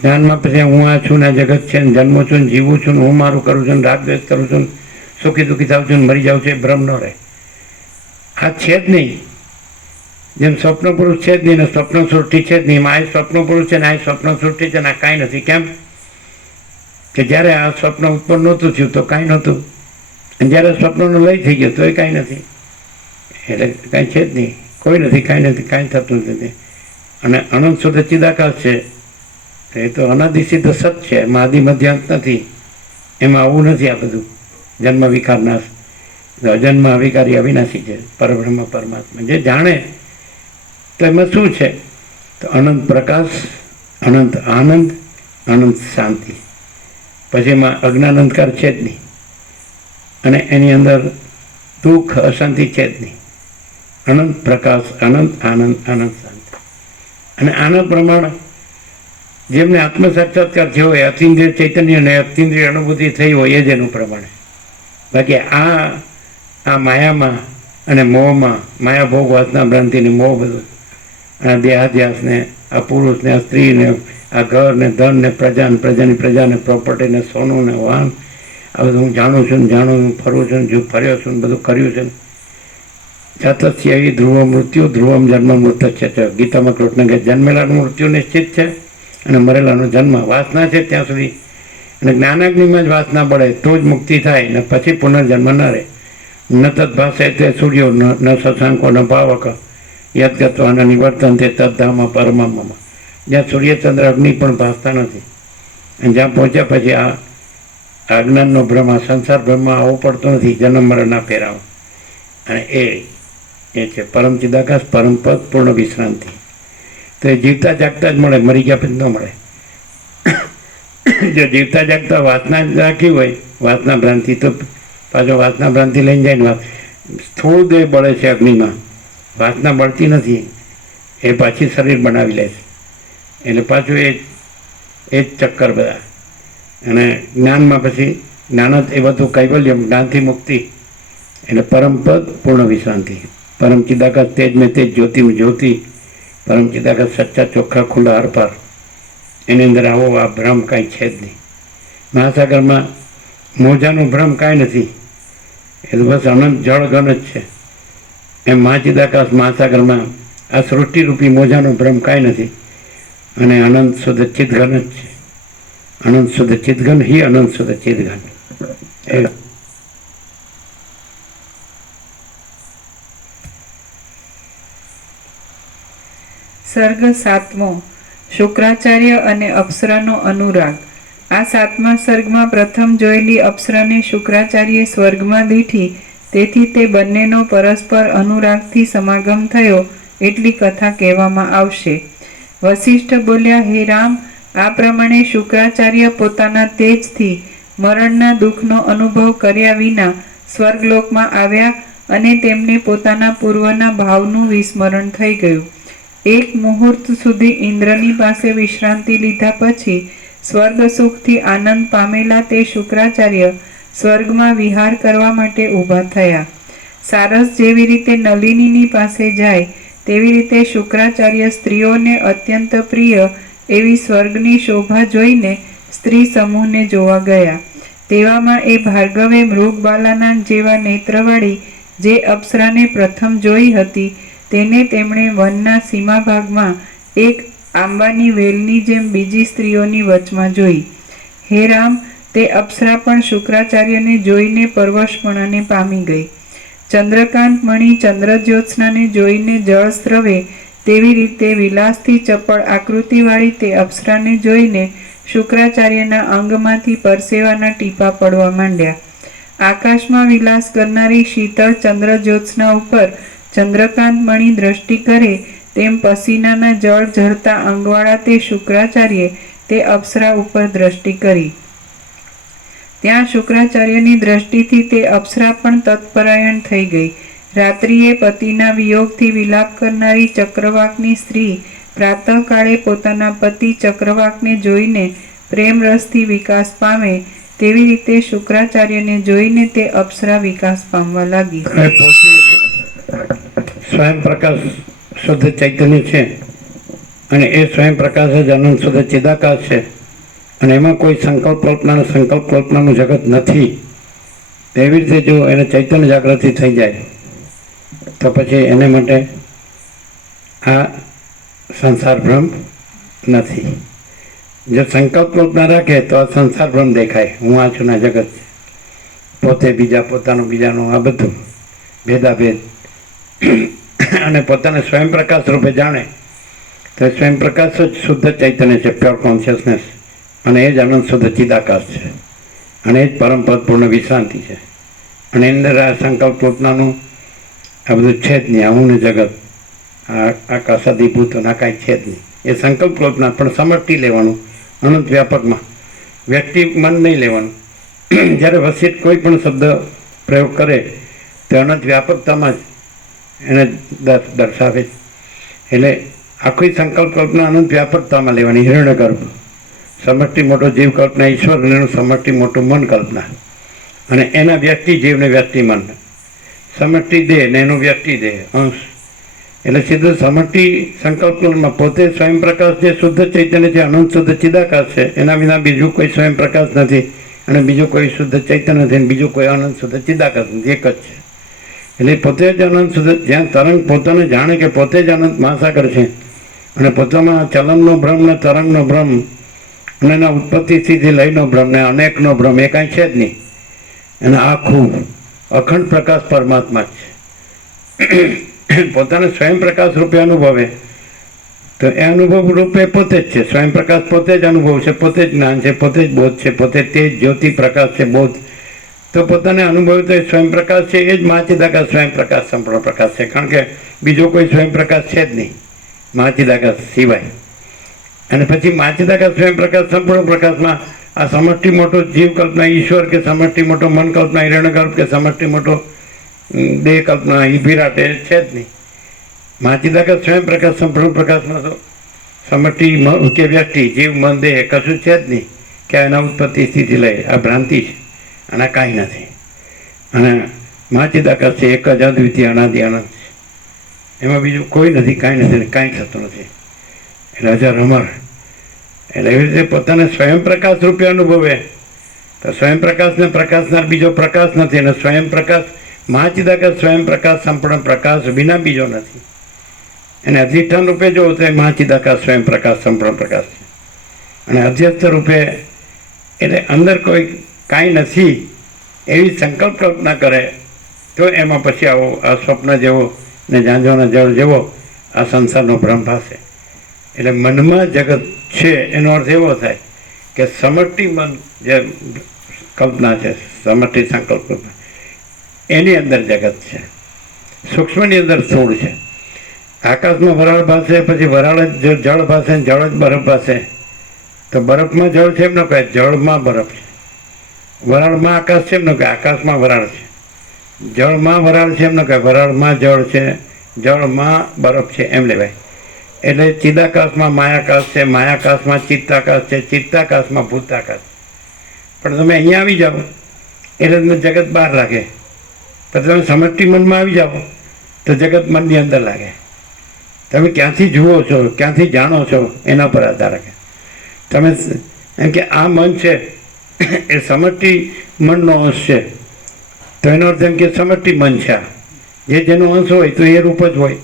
જ્ઞાનમાં પછી હું આ છું ને જગત છે ને જન્મું છું ને જીવું છું ને હું મારું કરું છું ને રાગ દ્વેષ કરું છું, સુખી દુઃખી થાઉં છું ને મરી જાઉં છું, એ ભ્રમ ન રહે. આ છે જ નહીં. જેમ સ્વપ્ન પુરુષ છે જ નહીં ને સ્વપ્ન સૃષ્ટિ છે જ નહીં. આ સ્વપ્ન પુરુષ છે ને આ સ્વપ્ન સૃષ્ટિ છે ને આ કાંઈ નથી. કેમ કે જ્યારે આ સ્વપ્ન ઉત્પન્ન નહોતું થયું તો કાંઈ નહોતું, અને જ્યારે સ્વપ્નનો લય થઈ ગયો તો એ કાંઈ નથી. એટલે કાંઈ છે જ નહીં, કોઈ નથી, કાંઈ નથી, કાંઈ થતું નથી. અને અનંત શુદ્ધ ચિદાકાશ છે એ તો અનાદિ સિદ્ધ સત છે, એમાં આદિ મધ્યાંત નથી. એમાં આવું નથી. આ બધું જન્મ વિકાર નાશ, અજન્મ અવિકારી અવિનાશી છે પરબ્રહ્મ પરમાત્મા. જે જાણે તો એમાં શું છે? તો અનંત પ્રકાશ, અનંત આનંદ, અનંત શાંતિ. પછી એમાં અજ્ઞાન અંધકાર છે જ નહીં, અને એની અંદર દુઃખ અશાંતિ છે જ નહીં. અનંત પ્રકાશ, અનંત આનંદ, અનંત શાંતિ. અને આના પ્રમાણે જેમને આત્મ સાક્ષાત્કાર થયો હોય, અતિન્દ્રિય ચૈતન્ય ને અતિન્દ્રિય અનુભૂતિ થઈ હોય એ જ એનું પ્રમાણે. બાકી આ માયામાં અને મોહમાં, માયા ભોગ વાસના ભ્રાંતિને મોહ બધું, આ દેહાધ્યાસને, આ પુરુષને, આ સ્ત્રીને, આ ઘર ને ધન ને પ્રજાની પ્રજાને પ્રોપર્ટીને સોનું ને વાહન, આ બધું હું જાણું છું ને જાણું, ફરું છું ને ફર્યો છું ને બધું કર્યું છે. જાતસ્ય એ ધ્રુવ મૃત્યુ ધ્રુવમ જન્મ મૃત છે. ગીતામાં કૃષ્ણ કહે જન્મેલાનું મૃત્યુ નિશ્ચિત છે અને મરેલાનો જન્મ. વાસના છે ત્યાં સુધી, અને જ્ઞાનાગ્નિમાં જ વાસના બળે તો જ મુક્તિ થાય ને પછી પુનર્જન્મ ન રહે. ન તદભાષે તે સૂર્યો ન શશાંકો ન ભાવક યદગત્વા ન નિવર્તન તે તદ્ધામ પરમામાં. જ્યાં સૂર્યચંદ્ર અગ્નિ પણ ભાસતા નથી, અને જ્યાં પહોંચ્યા પછી આ અજ્ઞાનનો ભ્રમ, આ સંસાર ભ્રમમાં આવવો પડતો નથી, જન્મ મરણના ફેરાવ. અને એ છે પરમ ચિદાકાશ, પરમ પદ, પૂર્ણ વિશ્રાંતિ. તો એ જીવતા જાગતા જ મળે, મરી ગયા પછી ન મળે. જો જીવતા જાગતા વાસના રાખી હોય, વાસના ભ્રાંતિ, તો પાછો વાસના ભ્રાંતિ લઈને જાય ને સ્થૂળ દેહ બળે છે અગ્નિમાં, વાસના બળતી નથી, એ પાછી શરીર બનાવી લે છે. એટલે પાછું એ જ ચક્કર બધા. અને જ્ઞાનમાં પછી જ્ઞાન જ એ બધું કૈવલ્યમ, જ્ઞાનથી મુક્તિ, એટલે પરમ પદ, પૂર્ણ વિશ્રાંતિ. પરમ ચિદાકાશ તેજ મેં તેજ, જ્યોતિ મેં જ્યોતિ, પરમ ચિદાકાશ સચ્ચા ચોખ્ખા ખુલ્લા હરપાર. એની અંદર આવો આ ભ્રમ કાંઈ છે જ નહીં. મહાસાગરમાં મોજાનો ભ્રમ કાંઈ નથી. એ તો બસ અનંત જળ ઘન જ છે. એમ મહાચિદાકાશ મહાસાગરમાં આ સૃષ્ટિરૂપી મોજાનો બ્રહ્મ કાંઈ નથી અને અનંત શુદ્ધ ચિદઘન જ છે. અનંત શુદ્ધ ચિદઘન હિ અનંત શુદ્ધ ચિદઘન. એ સર્ગ 7મો શુક્રાચાર્ય અને અપ્સરાનો અનુરાગ. આ 7મા સર્ગમાં પ્રથમ જોયેલી અપ્સરાને શુક્રાચાર્યે સ્વર્ગમાં દીઠી, તેથી તે બંનેનો પરસ્પર અનુરાગથી સમાગમ થયો એટલી કથા કહેવામાં આવશે. વસિષ્ઠ બોલ્યા, હે રામ, આ પ્રમાણે શુક્રાચાર્ય પોતાના તેજથી મરણના દુઃખનો અનુભવ કર્યા વિના સ્વર્ગલોકમાં આવ્યા અને તેમને પોતાના પૂર્વના ભાવનું વિસ્મરણ થઈ ગયું. એક મુહૂર્ત સુધી ઇન્દ્રની પાસે વિશ્રાંતિ લીધા પછી સ્વર્ગ સુખથી આનંદ પામેલા તે શુક્રાચાર્ય સ્વર્ગમાં વિહાર કરવા માટે ઊભા થયા. સારસ જેવી રીતે નલિનીની પાસે જાય તેવી રીતે શુક્રાચાર્ય સ્ત્રીઓને અત્યંત પ્રિય એવી સ્વર્ગની શોભા જોઈને સ્ત્રી સમૂહને જોવા ગયા. તેવામાં એ ભાર્ગવે મૃગબાલાના જેવા નેત્રવાળી જે અપ્સરાને પ્રથમ જોઈ હતી તેને તેમણે વનના સીમા ભાગમાં એક આંબાની વેલની જેમ બીજી સ્ત્રીઓની વચમાં જોઈ. હે રામ, તે અપ્સરા પણ શુક્રાચાર્યને જોઈને પરવશપણાને પામી ગઈ. ચંદ્રકાંત મણિ ચંદ્રજ્યોત્સનાને જોઈને જળ સ્રવે તેવી રીતે વિલાસથી ચપળ આકૃતિવાળી તે અપ્સરાને જોઈને શુક્રાચાર્યના અંગમાંથી પરસેવાના ટીપા પડવા માંડ્યા. આકાશમાં વિલાસ કરનારી શીતળ ચંદ્રજ્યોત્સના ઉપર ચંદ્રકાંત મણિ દ્રષ્ટિ કરે તેમ પસીનાના જળ ઝરતા અંગવાળા તે શુક્રાચાર્યે તે અપ્સરા ઉપર દ્રષ્ટિ કરી. ત્યાં શુક્રાચાર્યની દ્રષ્ટિથી તે અપ્સરા પણ તત્પરાયણ થઈ ગઈ. રાત્રિએ પતિના વિયોગથી વિલાપ કરનારી ચક્રવાકની સ્ત્રી પ્રાતઃકાળે પોતાના પતિ ચક્રવાકને જોઈને પ્રેમ રસથી વિકાસ પામે તેવી રીતે શુક્રાચાર્યને જોઈને તે અપ્સરા વિકાસ પામવા લાગી. સ્વયં પ્રકાશ શુદ્ધ ચૈતન્ય છે અને એ સ્વયં પ્રકાશ જ અનંત શુદ્ધ ચિદાકાશ છે અને એમાં કોઈ સંકલ્પ કલ્પનાનું જગત નથી. તેવી રીતે જો એને ચૈતન્ય જાગૃતિ થઈ જાય તો પછી એને માટે આ સંસાર ભ્રમ નથી. જો સંકલ્પ કલ્પના રાખે તો આ સંસાર ભ્રમ દેખાય. હું આ છું ના જગત છે, પોતે બીજા, પોતાનું બીજાનું, આ બધું ભેદાભેદ અને પોતાને સ્વયં પ્રકાશ રૂપે જાણે તો સ્વયં પ્રકાશ જ શુદ્ધ ચૈતન્ય છે, પ્યોર કોન્શિયસનેસ, અને એ જ આનંદ શુદ્ધ ચિદાકાશ છે અને એ જ પરમ પદપૂર્ણ વિશ્રાંતિ છે. અને એની અંદર આ સંકલ્પ કલ્પનાનું આ બધું છે જ નહીં. હું ને જગત, આ આકાશાદિભૂત ના કાંઈ છે જ નહીં. એ સંકલ્પ કલ્પના પણ સમર્ટી લેવાનું અનંત વ્યાપકમાં, વ્યક્તિ મન નહીં લેવાનું. જ્યારે વસિષ્ઠ કોઈ પણ શબ્દ પ્રયોગ કરે તે અનંત વ્યાપકતામાં જ એને દર્શાવે. એટલે આખી સંકલ્પ કલ્પના અનંત વ્યાપકતામાં લેવાની. હિરણ્યગર્ભ સમષ્ટિ મોટો જીવ કલ્પના ઈશ્વર અને એનું સમષ્ટિ મોટું મન કલ્પના, અને એના વ્યક્તિ જીવને વ્યક્તિ મન, સમષ્ટિ દેહ ને એનું વ્યક્તિ દેહ અંશ. એટલે સીધું સમષ્ટિ સંકલ્પ કલ્પના પોતે સ્વયં પ્રકાશ જે શુદ્ધ ચૈતન્ય છે, અનંત શુદ્ધ ચિદાકાશ છે, એના વિના બીજું કોઈ સ્વયં પ્રકાશ નથી અને બીજું કોઈ શુદ્ધ ચૈતન્ય નથી અને બીજું કોઈ અનંત શુદ્ધ ચિદાકાશ નથી. એક જ છે. એટલે પોતે જ અનંત શુદ્ધ, જ્યાં તરંગ પોતાને જાણે કે પોતે જ અનંત મહાસાગર છે અને પોતામાં ચલનનો ભ્રમ ને તરંગનો ભ્રમ અને એના ઉત્પત્તિ સ્થિતિ લયનો ભ્રમ ને અનેકનો ભ્રમ એ કાંઈ છે જ નહીં. અને આખું અખંડ પ્રકાશ પરમાત્મા જ છે. પોતાને સ્વયં પ્રકાશ રૂપે અનુભવે તો એ અનુભવ રૂપે પોતે જ છે. સ્વયં પ્રકાશ પોતે જ અનુભવ છે, પોતે જ જ્ઞાન છે, પોતે જ બોધ છે, પોતે તે જ જ્યોતિ પ્રકાશ છે, બોધ. તો પોતાને અનુભવ તો એ સ્વયં પ્રકાશ છે, એ જ મહાચિદાકાશ સ્વયં પ્રકાશ સંપૂર્ણ પ્રકાશ છે. કારણ કે બીજો કોઈ સ્વયં પ્રકાશ છે જ નહીં મહાચિદાકાશ સિવાય. અને પછી મહાચિદાકાશ સ્વયં પ્રકાશ સંપૂર્ણ પ્રકાશમાં આ સમષ્ટિ મોટો જીવ કલ્પના ઈશ્વર કે સમષ્ટિ મોટો મન કલ્પના હિરણ્યગર્ભ કે સમષ્ટિ મોટો દેહ કલ્પના વિરાટ એ છે જ નહીં. મહાચિદાકાશ સ્વયં પ્રકાશ સંપૂર્ણ પ્રકાશમાં તો સમષ્ટિ કે વ્યક્તિ જીવ મન દેહ કશું છે જ નહીં કે એના ઉત્પત્તિ સ્થિતિ લઈ. આ ભ્રાંતિ છે અને કાંઈ નથી. અને મહાચિદાકાશ છે એક જ અદ્વિતીય અનાદિ અનંત છે. એમાં બીજું કોઈ નથી, કાંઈ નથી, કાંઈ થતું નથી. એટલે હજાર અમર. એટલે એવી રીતે પોતાને સ્વયં પ્રકાશ રૂપે અનુભવે તો સ્વયં પ્રકાશને પ્રકાશનાર બીજો પ્રકાશ નથી. અને સ્વયં પ્રકાશ મહાચિદાકાશ સ્વયં પ્રકાશ સંપૂર્ણ પ્રકાશ વિના બીજો નથી. અને અધિષ્ઠાન રૂપે જો તો એ મહાચિદાકાશ સ્વયં પ્રકાશ સંપૂર્ણ પ્રકાશ છે. અને અધ્યસ્થ રૂપે એટલે અંદર કોઈ કાંઈ નથી એવી સંકલ્પ કલ્પના કરે તો એમાં પછી આવો આ સ્વપ્ન જેવો ને ઝાંઝોના જળ જેવો આ સંસારનો ભ્રમ થશે. એટલે મનમાં જગત છે એનો અર્થ એવો થાય કે સમષ્ટિ મન જે કલ્પના છે, સમષ્ટિ સંકલ્પ કલ્પના, એની અંદર જગત છે, સૂક્ષ્મની અંદર સ્થૂળ છે. આકાશમાં વરાળ ભાસે, પછી વરાળ જ જળ ભાસે, જળ જ બરફ ભાસે. તો બરફમાં જળ છે એમ ન કહે, જળમાં બરફ છે. વરાળમાં આકાશ છે એમ ન કહે, આકાશમાં વરાળ છે. જળમાં વરાળ છે એમ ન કહે, વરાળમાં જળ છે, જળમાં બરફ છે એમ લેવાય. એટલે ચિદાકાશમાં માયાકાશ છે, માયાકાશમાં ચિત્તાકાશ છે, ચિત્તાકાશમાં ભૂતાકાશ. પણ તમે અહીંયા આવી જાઓ એટલે તમને જગત બહાર લાગે. પછી તમે સમષ્ટિ મનમાં આવી જાઓ તો જગત મનની અંદર લાગે. તમે ક્યાંથી જુઓ છો, ક્યાંથી જાણો છો એના પર આધાર રાખે. તમે એમ કે આ મન છે એ સમષ્ટિ મનનો અંશ છે, તો એનો અર્થ એમ કે સમષ્ટિ મન છે. આ જે જેનો અંશ હોય તો એ રૂપ જ હોય.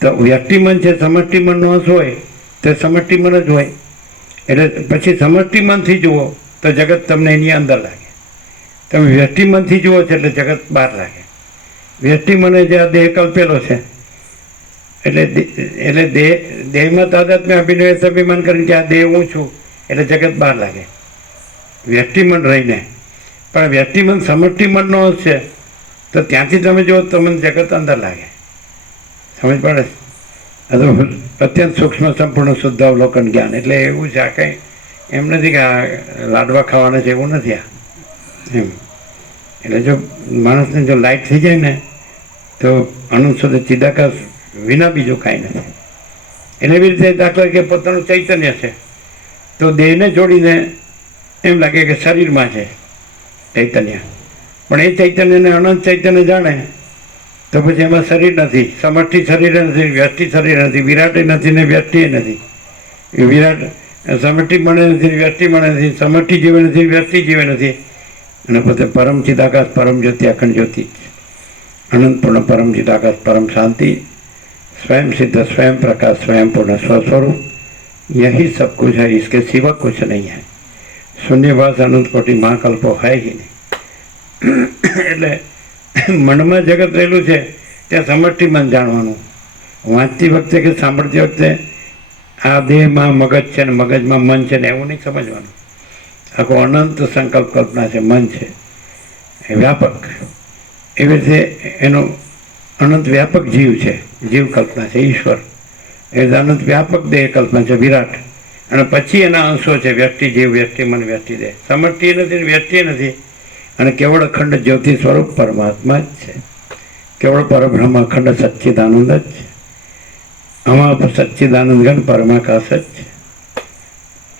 તો વ્યક્તિ મન છે, સમષ્ટિ મનનો અંશ હોય તો સમષ્ટિ મન જ હોય. એટલે પછી સમષ્ટિ મનથી જુઓ તો જગત તમને એની અંદર લાગે. તમે વ્યક્તિ મનથી જુઓ છો એટલે જગત બહાર લાગે. વ્યક્તિ મને જે આ દેહ કલ્પેલો છે એટલે દેહમાં તાદાત્મ્ય અભિનય અભિમાન કરીને કે આ દેહ હું છું એટલે જગત બહાર લાગે વ્યક્તિ મન રહીને. પણ વ્યક્તિ મન સમષ્ટિ મનનો અંશ છે તો ત્યાંથી તમે જુઓ તો મને જગત અંદર લાગે. સમજ પડે? આ તો અત્યંત સૂક્ષ્મ સંપૂર્ણ શુદ્ધ અવલોકન જ્ઞાન. એટલે એવું છે, આ કંઈ એમ નથી કે આ લાડવા ખાવાના છે એવું નથી આ એમ. એટલે જો માણસને જો લાઇટ થઈ જાય ને તો અનંત સુધી ચિદાકાશ વિના બીજું કાંઈ નથી. એટલે એવી રીતે દાખલા કે પોતાનું ચૈતન્ય છે તો દેહને જોડીને એમ લાગે કે શરીરમાં છે ચૈતન્ય, પણ એ ચૈતન્યને અનંત ચૈતન્ય જાણે તો પછી એમાં શરીર નથી, સમષ્ટિ શરીર નથી, વ્યષ્ટિ શરીર નથી, વિરાટે નથી ને વ્યષ્ટિ નથી. વિરાટ સમષ્ટિ મળે નથી, વ્યષ્ટિ મળે નથી, સમષ્ટિ જીવે નથી, વ્યષ્ટિ જીવે નથી. અને પોતે પરમ ચિદાકાશ, પરમ જ્યોતિ, અખંડ જ્યોતિ, અનંતપૂર્ણ પરમ ચિદાકાશ, પરમ શાંતિ, स्वयं सिद्ध, स्वयं प्रकाश, स्वयं पूर्ण स्वस्वरूप. यही सब कुछ है, इसके सिवा कुछ नहीं है. शून्यवास अनंत कोटि महाकल्पो है ही नहीं. એટલે મનમાં જગત રહેલું છે ત્યાં સમષ્ટિ મન જાણવાનું. વાંચતી વખતે કે સાંભળતી વખતે આ દેહમાં મગજ છે ને મગજમાં મન છે ને એવું નહીં સમજવાનું. આખો અનંત સંકલ્પ કલ્પના છે, મન છે એ વ્યાપક. એવી રીતે એનું અનંત વ્યાપક જીવ છે, જીવ કલ્પના છે, ઈશ્વર એ અનંત વ્યાપક દેહ કલ્પના છે, વિરાટ. અને પછી એના અંશો છે, વ્યક્તિ જીવ, વ્યક્તિ મન, વ્યક્તિ દેહ. સમષ્ટિ નથી, વ્યક્તિ નથી. અને કેવળ અખંડ જ્યોતિ સ્વરૂપ પરમાત્મા જ છે. કેવળ પરબ્રહ્મ અખંડ સચ્ચિદાનંદ જ છે. આમાં સચ્ચિદાનંદ ગણ પરમાકાશ જ છે.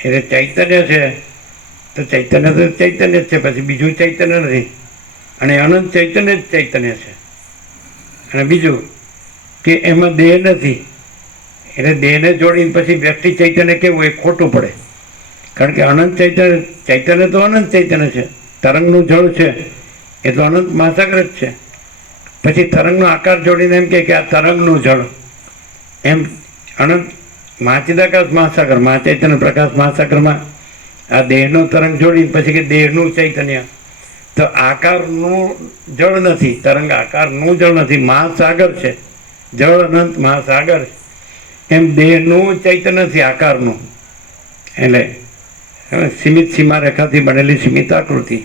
એટલે ચૈતન્ય છે તો ચૈતન્ય જ છે, પછી બીજું ચૈતન્ય નથી. અને અનંત ચૈતન્ય જ ચૈતન્ય છે. અને બીજું કે એમાં દેહ નથી, એટલે દેહને જોડીને પછી વ્યક્તિ ચૈતન્ય કેવું એ ખોટું પડે. કારણ કે અનંત ચૈતન્ય તો અનંત ચૈતન્ય છે. તરંગનું જળ છે એ તો અનંત મહાસાગર જ છે. પછી તરંગનો આકાર જોડીને એમ કે આ તરંગનું જળ, એમ અનંત મહાચિદાકાશ મહાસાગર, મહાચૈતન્ય પ્રકાશ મહાસાગરમાં આ દેહનો તરંગ જોડીને પછી કે દેહનું ચૈતન્ય. તો આકારનું જળ નથી, તરંગ આકારનું જળ નથી, મહાસાગર છે, જળ અનંત મહાસાગર છે. એમ દેહનું ચૈતન્ય નથી, આકારનું. એટલે સીમિત સીમા રેખાથી બનેલી સીમિત આકૃતિ.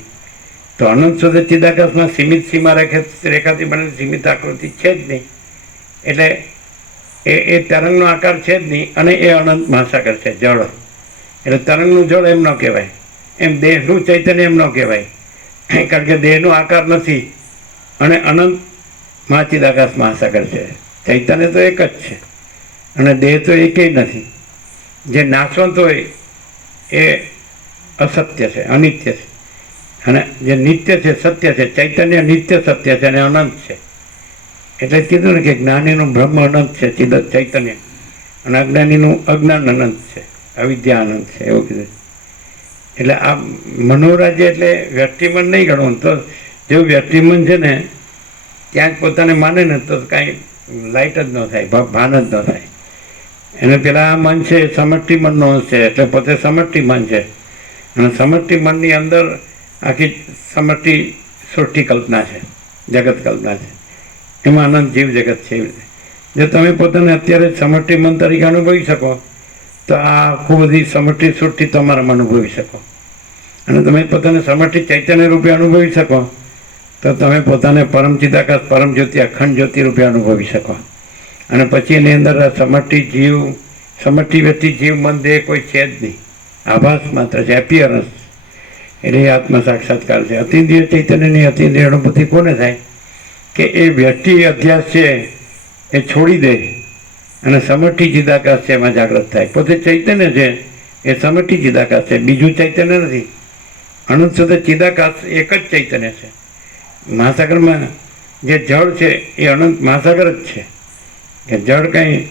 તો અનંત સુધી ચિદાકાશમાં સીમિત સીમા રેખાથી બનેલી સીમિત આકૃતિ છે જ નહીં. એટલે એ તરંગનો આકાર છે જ નહીં. અને એ અનંત મહાસાગર છે, જળ. એટલે તરંગનું જળ એમ ન કહેવાય, એમ દેહનું ચૈતન્ય એમ ન કહેવાય. કારણ કે દેહનો આકાર નથી અને અનંત મહાચિદાકાશ મહાસાગર છે. ચૈતન્ય તો એક જ છે અને દેહ તો એકેય નથી. જે નાશવંત હોય એ અસત્ય છે, અનિત્ય છે. અને જે નિત્ય છે, સત્ય છે. ચૈતન્ય નિત્ય સત્ય છે અને અનંત છે. એટલે જ કીધું ને કે જ્ઞાનીનું બ્રહ્મ અનંત છે, ચૈતન્ય, અને અજ્ઞાનીનું અજ્ઞાન અનંત છે, અવિદ્યા અનંત છે, એવું કીધું. એટલે આ મનોરાજ્ય એટલે વ્યક્તિમન નહીં ગણવું. તો જેવું વ્યક્તિમન છે ને ત્યાં જ પોતાને માને ને તો કાંઈ લાઇટ જ ન થાય, ભાન જ ન થાય. એને પેલા આ મન છે એ સમષ્ટિ મનનો અંશ છે, એટલે પોતે સમષ્ટિ મન છે. અને સમષ્ટિ મનની અંદર આખી સમષ્ટિ સૃષ્ટિ કલ્પના છે, જગત કલ્પના છે, એમાં અનંત જીવ જગત છે. એવી રીતે જો તમે પોતાને અત્યારે સમષ્ટિ મન તરીકે અનુભવી શકો તો આ આખું બધી સમષ્ટિ સૃષ્ટિ તમારામાં અનુભવી શકો. અને તમે પોતાને સમષ્ટિ ચૈતન્ય રૂપે અનુભવી શકો તો તમે પોતાને પરમ ચિદાકાશ પરમ જ્યોતિ અખંડ જ્યોતિ રૂપે અનુભવી શકો. અને પછી એની અંદર આ સમષ્ટિ જીવ, સમષ્ટિ વ્યક્તિ જીવ મન દેહ કોઈ છે જ નહીં, આભાસ માત્ર છે, એપિયરન્સ. એટલે એ આત્મ સાક્ષાત્કાર છે. અતિન્દ્રિય ચૈતન્યની અતિન્દ્રિય અનુભૂતિ કોને થાય કે એ વ્યક્તિ અધ્યાસ છે એ છોડી દે અને સમષ્ટિ ચિદાકાશ છે એમાં જાગૃત થાય. પોતે ચૈતન્ય છે એ સમષ્ટિ ચિદાકાશ છે, બીજું ચૈતન્ય નથી. અનંત શુદ્ધ ચિદાકાશ એક જ ચૈતન્ય છે. મહાસાગરમાં જે જળ છે એ અનંત મહાસાગર જ છે. કે જળ કંઈ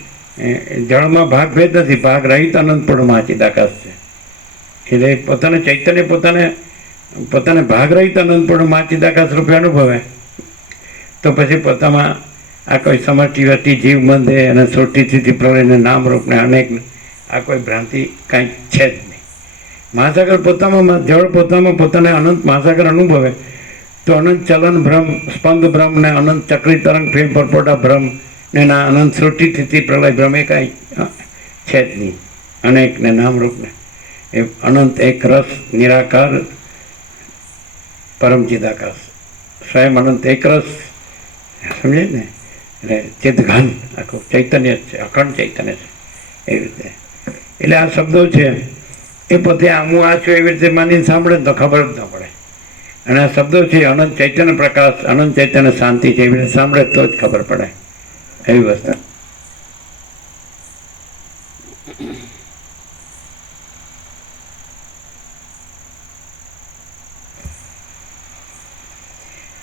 જળમાં ભાગ ભેદ નથી, ભાગ રહિત અનંતપૂર્ણ મહાચિદાકાશ છે. એટલે પોતાને ચૈતન્ય પોતાને ભાગ રહિત અનંતપૂર્ણ મહાચિદાકાશ રૂપે અનુભવે તો પછી પોતામાં આ કોઈ સમષ્ટિ વ્યક્તિ જીવ બંધે અને સૃષ્ટિ સ્થિતિ પ્રલયને નામ રૂપને અનેક આ કોઈ ભ્રાંતિ કાંઈ છે જ નહીં. મહાસાગર પોતામાં જળ પોતાને અનંત મહાસાગર અનુભવે તો અનંત ચલન ભ્રમ, સ્પંદ ભ્રમ ને અનંત ચક્રી તરંગ ફેર પરપોટા ભ્રમ ને ના અનંત સૃષ્ટિ સ્થિતિ પ્રલય ભ્રમ એ કાંઈ છે જ નહીં. અનેક ને નામરૂપને એ અનંત એક રસ નિરાકાર પરમ ચિદાકાશ સ્વયં અનંત એક રસ, સમજે ને? એટલે ચિદઘન આખું ચૈતન્ય જ છે, અખંડ ચૈતન્ય છે. એવી રીતે એટલે આ શબ્દો છે એ પોતે હું આ છું એવી રીતે માનીને સાંભળે તો ખબર જ ન પડે. અને આ શબ્દો છે અનંત ચૈતન્ય પ્રકાશ, અનંત ચૈતન્ય શાંતિ છે, એવી રીતે સાંભળે તો જ ખબર પડે. એવી વસ્તુ.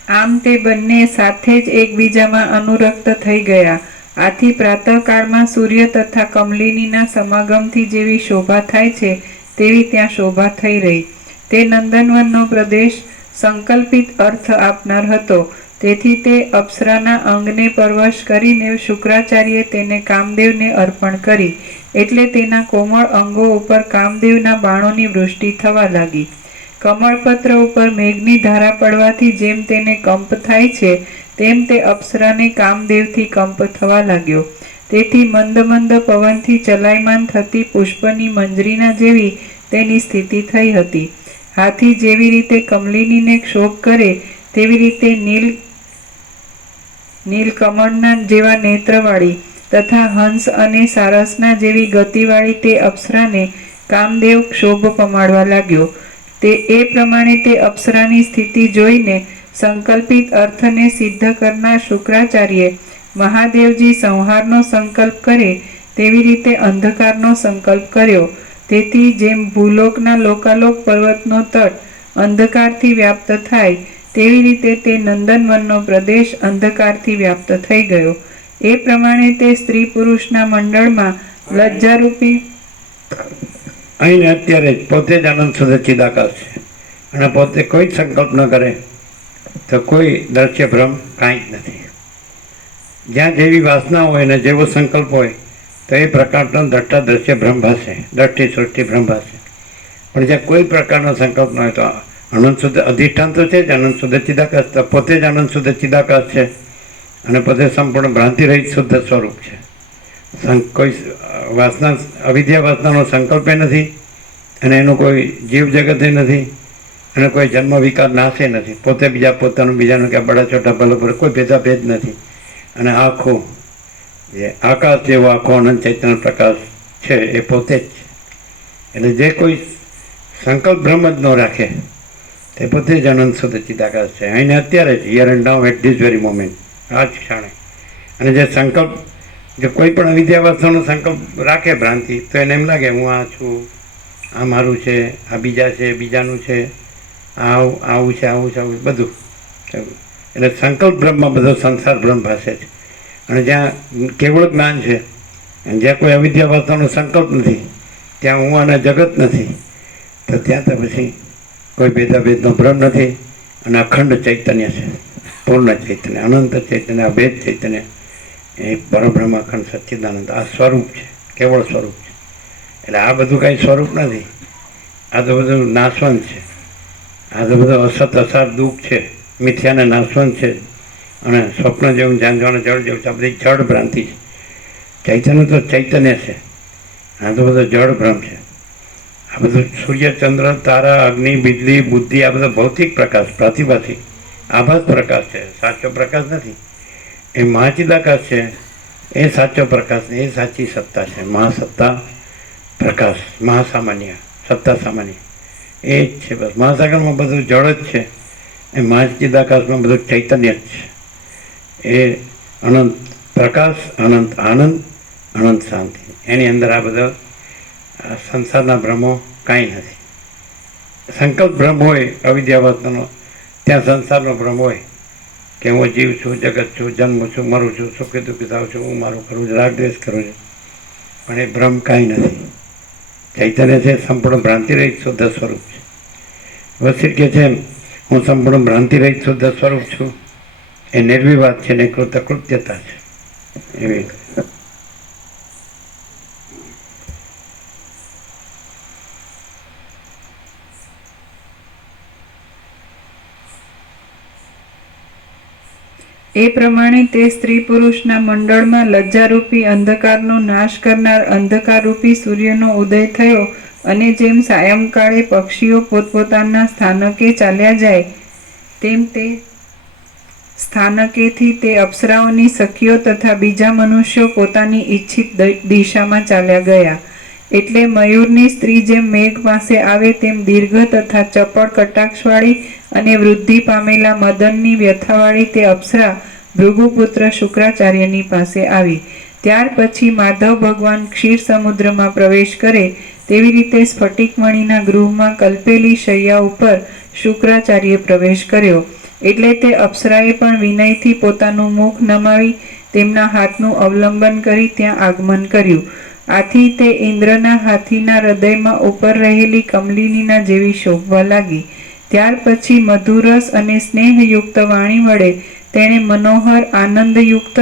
આમ તે બંને સાથે જ એકબીજામાં અનુરક્ત થઈ ગયા. આથી પ્રાતઃકાળમાં સૂર્ય તથા કમલિનીના સમાગમથી જેવી શોભા થાય છે તેવી ત્યાં શોભા થઈ રહી. તે નંદનવનનો પ્રદેશ સંકલ્પિત અર્થ આપનાર હતો. તેથી તે અપ્સરાના અંગને પરવશ કરીને શુક્રાચાર્યે તેને કામદેવને અર્પણ કરી. એટલે તેના કોમળ અંગો ઉપર કામદેવના બાણોની વૃષ્ટિ થવા લાગી. કમળપત્ર ઉપર મેઘની ધારા પડવાથી જેમ તેને કંપ થાય છે તેમ તે અપ્સરાને કામદેવથી કંપ થવા લાગ્યો. તેથી મંદ મંદ પવનથી ચલાયમાન થતી પુષ્પની મંજરીના જેવી તેની સ્થિતિ થઈ હતી. હાથી જેવી રીતે કમલિનીને ક્ષોભ કરે તેવી રીતે નીલકમળના જેવા નેત્રવાળી તથા હંસ અને સારસના જેવી ગતિવાળી તે અપ્સરાને કામદેવ ક્ષોભ પમાડવા લાગ્યો. તે એ પ્રમાણે તે અપ્સરાની સ્થિતિ જોઈને સંકલ્પિત અર્થને સિદ્ધ કરનાર શુક્રાચાર્યે મહાદેવજી સંહારનો સંકલ્પ કરે તેવી રીતે અંધકારનો સંકલ્પ કર્યો. તેથી જેમ ભૂલોકના લોકાલોક પર્વતનો તટ અંધકારથી વ્યાપ્ત થાય તેવી રીતે તે નંદનવનનો પ્રદેશ અંધકારથી વ્યાપ્ત થઈ ગયો. એ પ્રમાણે તે સ્ત્રી પુરુષના મંડળમાં લજ્જારૂપી અહીં અત્યારે પોતે જ આનંદ શુદ્ધ ચિદાકાશ છે. અને પોતે કોઈ જ સંકલ્પ ન કરે તો કોઈ દ્રશ્ય ભ્રમ કાંઈ જ નથી. જ્યાં જેવી વાસના હોય ને જેવો સંકલ્પ હોય તો એ પ્રકારનો દ્રષ્ટા દ્રશ્ય ભ્રમ ભાષે, દ્રષ્ટિ સૃષ્ટિ ભ્રમ ભાષે. પણ જ્યાં કોઈ પ્રકારનો સંકલ્પ ન હોય તો અનંત શુદ્ધ અધિષ્ઠાન તો છે જ અનંત શુદ્ધ ચિદાકાશ, તો પોતે જ આનંદ શુદ્ધ ચિદાકાશ છે અને પોતે સંપૂર્ણ ભ્રાંતિ રહિત શુદ્ધ સ્વરૂપ છે. કોઈ વાસના અવિદ્યા વાસનાનો સંકલ્પે નથી અને એનું કોઈ જીવ જગતે નથી અને કોઈ જન્મ વિકાર નાશે નથી. પોતે બીજા પોતાનું બીજાનું કે બડા છોટા ભલે ભલે કોઈ ભેદાભેદ નથી. અને આખું જે આકાશ જેવો આખો અનંત ચૈતન્ય પ્રકાશ છે એ પોતે જ છે. એટલે જે કોઈ સંકલ્પ ભ્રમ જ ન રાખે તે પોતે જ અનંત શુદ્ધ ચિદાકાશ છે. અહીં અત્યારે જ here and now at this very moment, આ જ ક્ષણે. અને જે સંકલ્પ જો કોઈ પણ અવિદ્યાવાસનો સંકલ્પ રાખે ભ્રાંતિ તો એને એમ લાગે હું આ છું, આ મારું છે, આ બીજા છે, બીજાનું છે, આવું છે, આવું છે, આવું બધું. એટલે સંકલ્પ ભ્રમમાં બધો સંસાર ભ્રમ ભાષે છે. અને જ્યાં કેવળ જ્ઞાન છે અને જ્યાં કોઈ અવિદ્યાવાસનો સંકલ્પ નથી, ત્યાં હું અને જગત નથી, તો ત્યાં તો પછી કોઈ ભેદાભેદનો ભ્રમ નથી અને અખંડ ચૈતન્ય છે. પૂર્ણ ચૈતન્ય, અનંત ચૈતન્ય, અભેદ ચૈતન્ય, એ પરબ્રહ્મ અખંડ સચ્ચિદાનંદ આ સ્વરૂપ છે, કેવળ સ્વરૂપ છે. એટલે આ બધું કાંઈ સ્વરૂપ નથી, આ તો બધું નાશવંત છે, આ તો બધું અસત અસાર દુઃખ છે, મિથ્યાને નાશવંત છે, અને સ્વપ્ન જેવું જાણવાનું જળ જેવું છે. આ બધી જળ ભ્રાંતિ છે. ચૈતન્ય તો ચૈતન્ય છે, આ તો બધો જળ ભ્રમ છે. આ બધું સૂર્ય, ચંદ્ર, તારા, અગ્નિ, વીજળી, બુદ્ધિ, આ બધો ભૌતિક પ્રકાશ, પ્રાતિભાષિક આભાસ પ્રકાશ છે, સાચો પ્રકાશ નથી. એ મહાચિદાકાશ છે, એ સાચો પ્રકાશ ને એ સાચી સત્તા છે. મહાસત્તા પ્રકાશ, મહાસામાન્ય સત્તા, સામાન્ય એ જ છે. બસ મહાસાગરમાં બધું જળ જ છે, એ મહાચિદાકાશમાં બધું ચૈતન્ય જ છે. એ અનંત પ્રકાશ, અનંત આનંદ, અનંત શાંતિ. એની અંદર આ બધા સંસારના ભ્રમો કાંઈ નથી. સંકલ્પ ભ્રમ હોય અવિદ્યાવાસનો, ત્યાં સંસારનો ભ્રમ હોય કે હું જીવ છું, જગત છું, જન્મ છું, મરું છું, સુખી દુઃખી થાઉં છું, હું મારું કરું છું, રાગ દ્વેષ કરું છું. પણ એ ભ્રમ કાંઈ નથી. ચૈતન્ય છે, સંપૂર્ણ ભ્રાંતિ રહિત શુદ્ધ સ્વરૂપ છે. વસિષ્ઠ કહે છે હું સંપૂર્ણ ભ્રાંતિ રહિત શુદ્ધ સ્વરૂપ છું. એ નિર્વિવાદ છે ને કૃતકૃત્યતા છે. એવી એ પ્રમાણે તે સ્ત્રી પુરુષના મંડળમાં લજ્જારૂપી અંધકારનો નાશ કરનાર અંધકારરૂપી સૂર્યનો ઉદય થયો. અને જેમ સાયંકાળે પક્ષીઓ પોતપોતાના સ્થાનકે ચાલ્યા જાય, તેમ તે સ્થાનકેથી તે અપ્સરાઓની સખીઓ તથા બીજા મનુષ્યો પોતાની ઈચ્છિત દિશામાં ચાલ્યા ગયા. એટલે મયુરની સ્ત્રી જેમ મેઘ પાસે આવે તેમ દીર્ઘ તથા ચપળ કટાક્ષવાળી અને વૃદ્ધિ પામેલા મદનની વ્યથાવાળી તે અપ્સરા ભૃગુપુત્ર શુક્રાચાર્યની પાસે આવી. ત્યાર પછી માધવ ભગવાન ક્ષીર સમુદ્રમાં પ્રવેશ કરે તેવી રીતે સ્ફટિકમણીના ગૃહમાં કલ્પેલી શૈયા ઉપર શુક્રાચાર્ય પ્રવેશ કર્યો. એટલે તે અપ્સરાએ પણ વિનયથી પોતાનું મુખ નમાવી તેમના હાથનું અવલંબન કરી ત્યાં આગમન કર્યું. આથી તે ઇન્દ્રના હાથીના હૃદયમાં ઉપર રહેલી કમલિનીના જેવી શોભવા લાગી. ત્યાર પછી મધુરસ અને સ્નેહયુક્ત વાણી વડે તેણે મનોહર, આનંદયુક્ત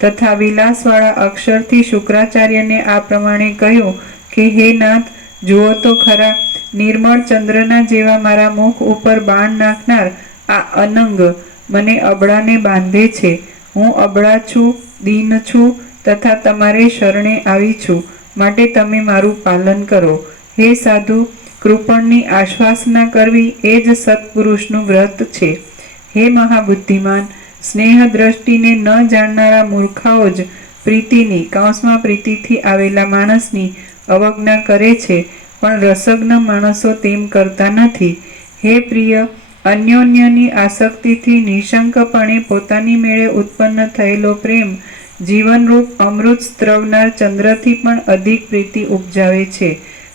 તથા વિલાસવાળા અક્ષરથી શુક્રાચાર્યને આ પ્રમાણે કહ્યું કે હે નાથ, જુઓ તો ખરા, નિર્મળ ચંદ્રના જેવા મારા મુખ ઉપર બાણ નાખનાર આ અનંગ મને અબળાને બાંધે છે. હું અબળા છું, દીન છું તથા તમારે શરણે આવી છું, માટે તમે મારું પાલન કરો. હે સાધુ, કૃપણની આશ્વાસના કરવી એ જ સત્પુરુષનું વ્રત છે. હે મહાબુદ્ધિમાન, સ્નેહ દ્રષ્ટિને ન જાણનારા મૂર્ખાઓ જ પ્રીતિની પ્રીતિથી આવેલા માણસની અવજ્ઞા કરે છે, પણ રસજ્ઞ માણસો તેમ કરતા નથી. હે પ્રિય, અન્યોન્યની આસક્તિથી નિશંકપણે પોતાની મેળે ઉત્પન્ન થયેલો પ્રેમ જીવનરૂપ અમૃત સ્ત્રવનાર ચંદ્રથી પણ અધિક પ્રીતિ ઉપજાવે છે.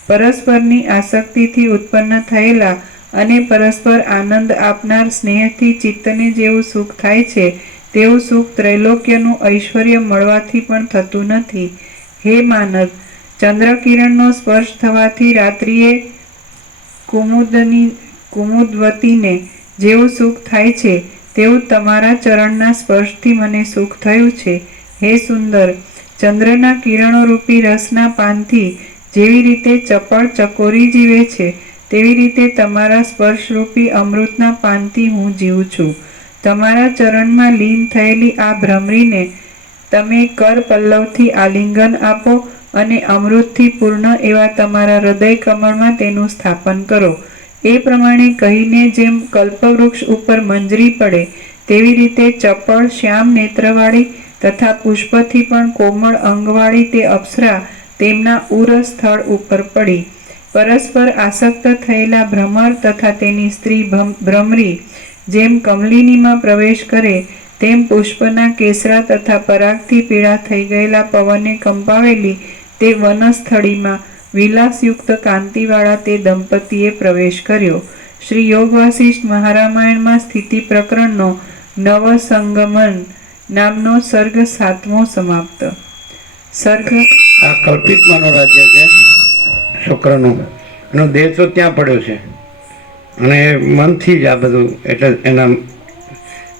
પરસ્પરની આસક્તિથી ઉત્પન્ન થયેલા અને પરસ્પર આનંદ આપનાર સ્નેહથી ચિત્તને જેવું સુખ થાય છે, તેવું સુખ ત્રૈલોક્યનું ઐશ્વર્ય મળવાથી પણ થતું નથી. હે માનવ, ચંદ્રકિરણનો સ્પર્શ થવાથી રાત્રિએ કુમુદવતીને જેવું સુખ થાય છે, તેવું તમારા ચરણના સ્પર્શથી મને સુખ થયું છે. હે સુંદર, ચંદ્રના કિરણોરૂપી રસના પાનથી જેવી રીતે ચપળ ચકોરી જીવે છે, તેવી રીતે તમારા સ્પર્શરૂપી અમૃતના પાનથી હું જીવું છું. તમારા ચરણમાં લીન થયેલી આ ભ્રમરીને તમે કર પલ્લવથી આલિંગન આપો અને અમૃતથી પૂર્ણ એવા તમારા હૃદય કમળમાં તેનું સ્થાપન કરો. એ પ્રમાણે કહીને જેમ કલ્પવૃક્ષ ઉપર મંજરી પડે તેવી રીતે ચપળ શ્યામ નેત્રવાળી તથા પુષ્પથી પણ કોમળ અંગવાળી તે અપ્સરા તેમના ઉર સ્થળ ઉપર પડી. પરસ્પર આસક્ત થયેલા ભ્રમર તથા તેની સ્ત્રી ભ્રમરી જેમ કમલિનીમાં પ્રવેશ કરે તેમ પુષ્પના કેસરા તથા પરાગથી પીળા થઈ ગયેલા પવને કંપાવેલી તે વનસ્થળીમાં વિલાસયુક્ત કાંતિવાળા તે દંપતીએ પ્રવેશ કર્યો. શ્રી યોગ વાસિષ્ઠ મહારામાયણમાં સ્થિતિ પ્રકરણનો નવસંગમન નામનો સર્ગ 7મો સમાપ્ત. સર્ગ આ કલ્પિત મનોરાજ્ય છે શુક્રનું. એનો દેહ તો ત્યાં પડ્યો છે અને મનથી જ આ બધું, એટલે એના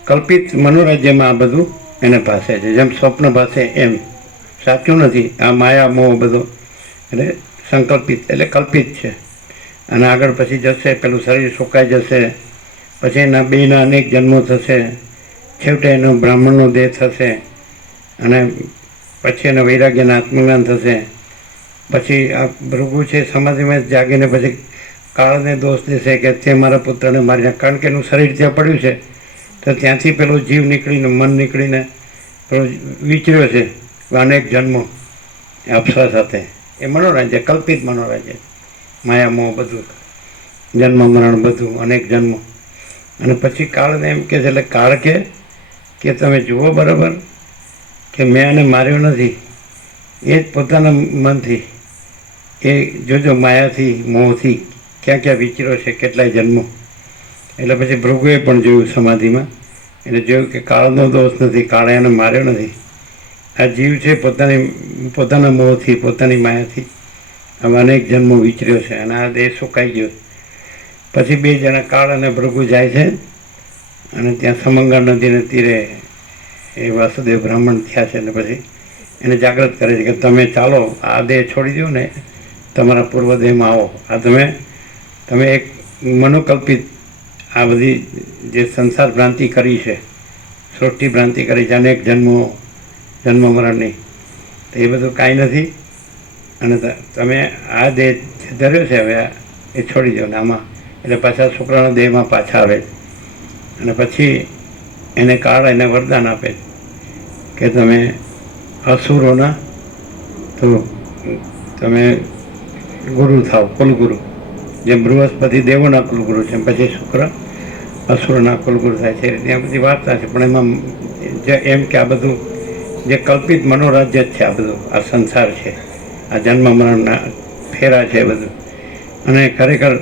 કલ્પિત મનોરાજ્યમાં આ બધું એને ભાસે છે, જેમ સ્વપ્ન ભાસે એમ સાચું નથી. આ માયા મોહ બધો એટલે સંકલ્પિત એટલે કલ્પિત છે. અને આગળ પછી જશે, પેલું શરીર સુકાઈ જશે, પછી એના બેના અનેક જન્મો થશે, છેવટે એનો બ્રાહ્મણનો દેહ થશે, અને પછી એના વૈરાગ્યના આત્મજ્ઞાન થશે. પછી આ ભૃગુ છે સમાધિમાં જાગીને પછી કાળને દોષ દેશે કે તે મારા પુત્રને મારી નાખ, કારણ કે એનું શરીર ત્યાં પડ્યું છે. તો ત્યાંથી પેલો જીવ નીકળીને મન નીકળીને પેલો વિચર્યો છે અનેક જન્મો અપ્સરા સાથે. એ મનોરંજન, કલ્પિત મનોરંજન, માયા મોહ બધું, જન્મ મરણ બધું, અનેક જન્મો. અને પછી કાળને એમ કહે છે, એટલે કાળ કે તમે જુઓ બરાબર કે મેં આને માર્યો નથી, એ જ પોતાના મનથી એ જોજો માયાથી મોહથી ક્યાં ક્યાં વિચર્યો છે, કેટલાય જન્મો. એટલે પછી ભૃગુએ પણ જોયું સમાધિમાં, એટલે જોયું કે કાળનો દોષ નથી, કાળે એને માર્યો નથી. આ જીવ છે પોતાના મોહથી, પોતાની માયાથી આવા અનેક જન્મો વિચર્યો છે, અને આ દેહ સુકાઈ ગયો. પછી બે જણા કાળ અને ભૃગુ જાય છે, અને ત્યાં સમંગા નદીને તીરે એ વાસુદેવ બ્રાહ્મણ થયા છે. અને પછી એને જાગૃત કરે છે કે તમે ચાલો, આ દેહ છોડી દો ને તમારા પૂર્વ દેહમાં આવો. આ તમે એક મનોકલ્પિત આ બધી જે સંસાર ભ્રાંતિ કરી છે, સૃષ્ટિ ભ્રાંતિ કરી છે, અનેક જન્મ મરણની, તો એ બધું કાંઈ નથી. અને તમે આ દેહ ધર્યો છે હવે એ છોડી દો ને આમાં, એટલે પાછા છોકરાના દેહમાં પાછા આવે. અને પછી એને કાળ એને વરદાન આપે કે તમે અસુરોના તો તમે ગુરુ થાવ, કુલગુરુ. જેમ બૃહસ્પતિ દેવોના કુલગુરુ છે, પછી શુક્ર અસુરોના કુલગુરુ થાય છે. ત્યાં બધી વાર્તા છે, પણ એમાં એમ કે આ બધું જે કલ્પિત મનોરાજ્ય જ છે, આ બધું આ સંસાર છે, આ જન્મ મરણના ફેરા છે બધું. અને ખરેખર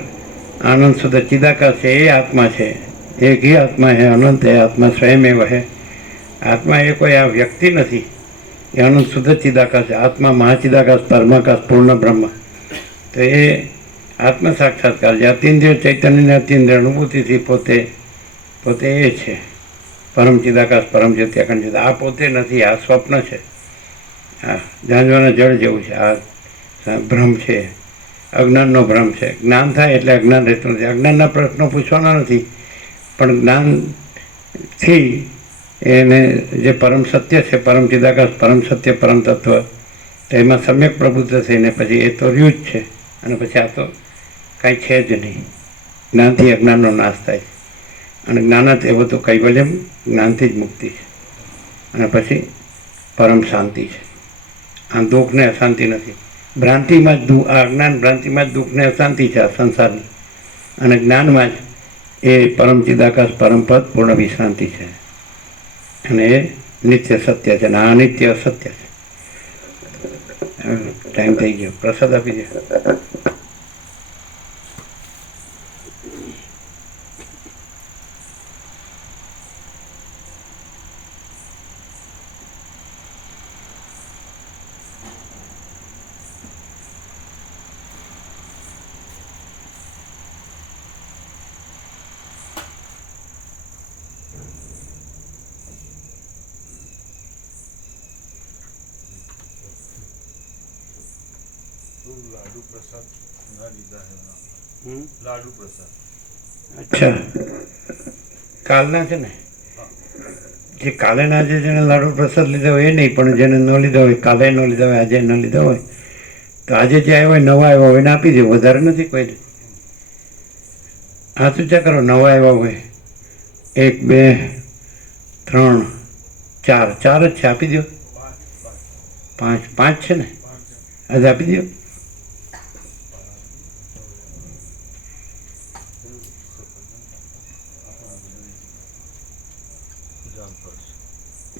આનંદ શુદ્ધ ચિદાકાશ છે, એ આત્મા છે. એક ही આત્મા હે અનંત, એ આત્મા સ્વયં એવ હે. આત્મા એ કોઈ આ વ્યક્તિ નથી, એ અનંત શુદ્ધ ચિદાકાશ છે. આત્મા મહાચિદાકાશ, પરમાકાશ, પૂર્ણ બ્રહ્મ. તો એ આત્મ સાક્ષાત્કાર છે. અતિન્દ્રિય ચૈતન્યને અતિન્દ્રિય અનુભૂતિથી પોતે એ છે પરમ ચિદાકાશ, પરમ જ્યોતિ, અખંડ જ્યોતિ. આ પોતે નથી, આ સ્વપ્ન છે, આ ઝાંઝવાના જળ જેવું છે. આ ભ્રમ છે, અજ્ઞાનનો ભ્રમ છે. જ્ઞાન થાય એટલે અજ્ઞાન રહેતું નથી. અજ્ઞાનના પ્રશ્નો પૂછવાના નથી, પણ જ્ઞાનથી એને જે પરમ સત્ય છે, પરમ ચિદાકાશ, પરમ સત્ય, પરમ તત્વ, તો એમાં સમ્યક પ્રબુદ્ધ થઈને પછી એ તો રહ્યું જ છે. અને પછી આ તો કાંઈ છે જ નહીં. જ્ઞાનથી અજ્ઞાનનો નાશ થાય છે, અને જ્ઞાનાત એ બધું કૈવલ્યમ, જ્ઞાનથી જ મુક્તિ છે. અને પછી પરમ શાંતિ છે. આ દુઃખ ને અશાંતિ નથી. ભ્રાંતિમાં જ આ અજ્ઞાન ભ્રાંતિમાં જ દુઃખ ને અશાંતિ છે આ સંસારની, અને જ્ઞાનમાં જ એ પરમ ચિદાકાશ, પરમ પદ, પૂર્ણ વિશ્રાંતિ છે. અને એ નિત્ય સત્ય છે, અને આ નિત્ય અસત્ય છે. ટાઈમ થઈ ગયો, પ્રસાદ આપી દે. લાડુ પ્રસાદ ના લીધા છે. લાડુ પ્રસાદ અચ્છા, કાલના છે ને, જે કાલેના જે જેને લાડુ પ્રસાદ લીધા હોય એ નહીં, પણ જેને ન લીધા હોય, કાલે ન લીધા હોય, આજે ન લીધા હોય, તો આજે જે આવ્યા હોય, નવા આવ્યા હોય એને આપી દે. વધારે નથી કોઈને. હાથ ઊંચા કરો. નવા આવ્યા હોય 1 2 3 4, 4 જ છે, આપી દો. 5 છે ને, આજે આપી દો.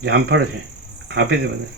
જામફળ છે, આપી દે બધા.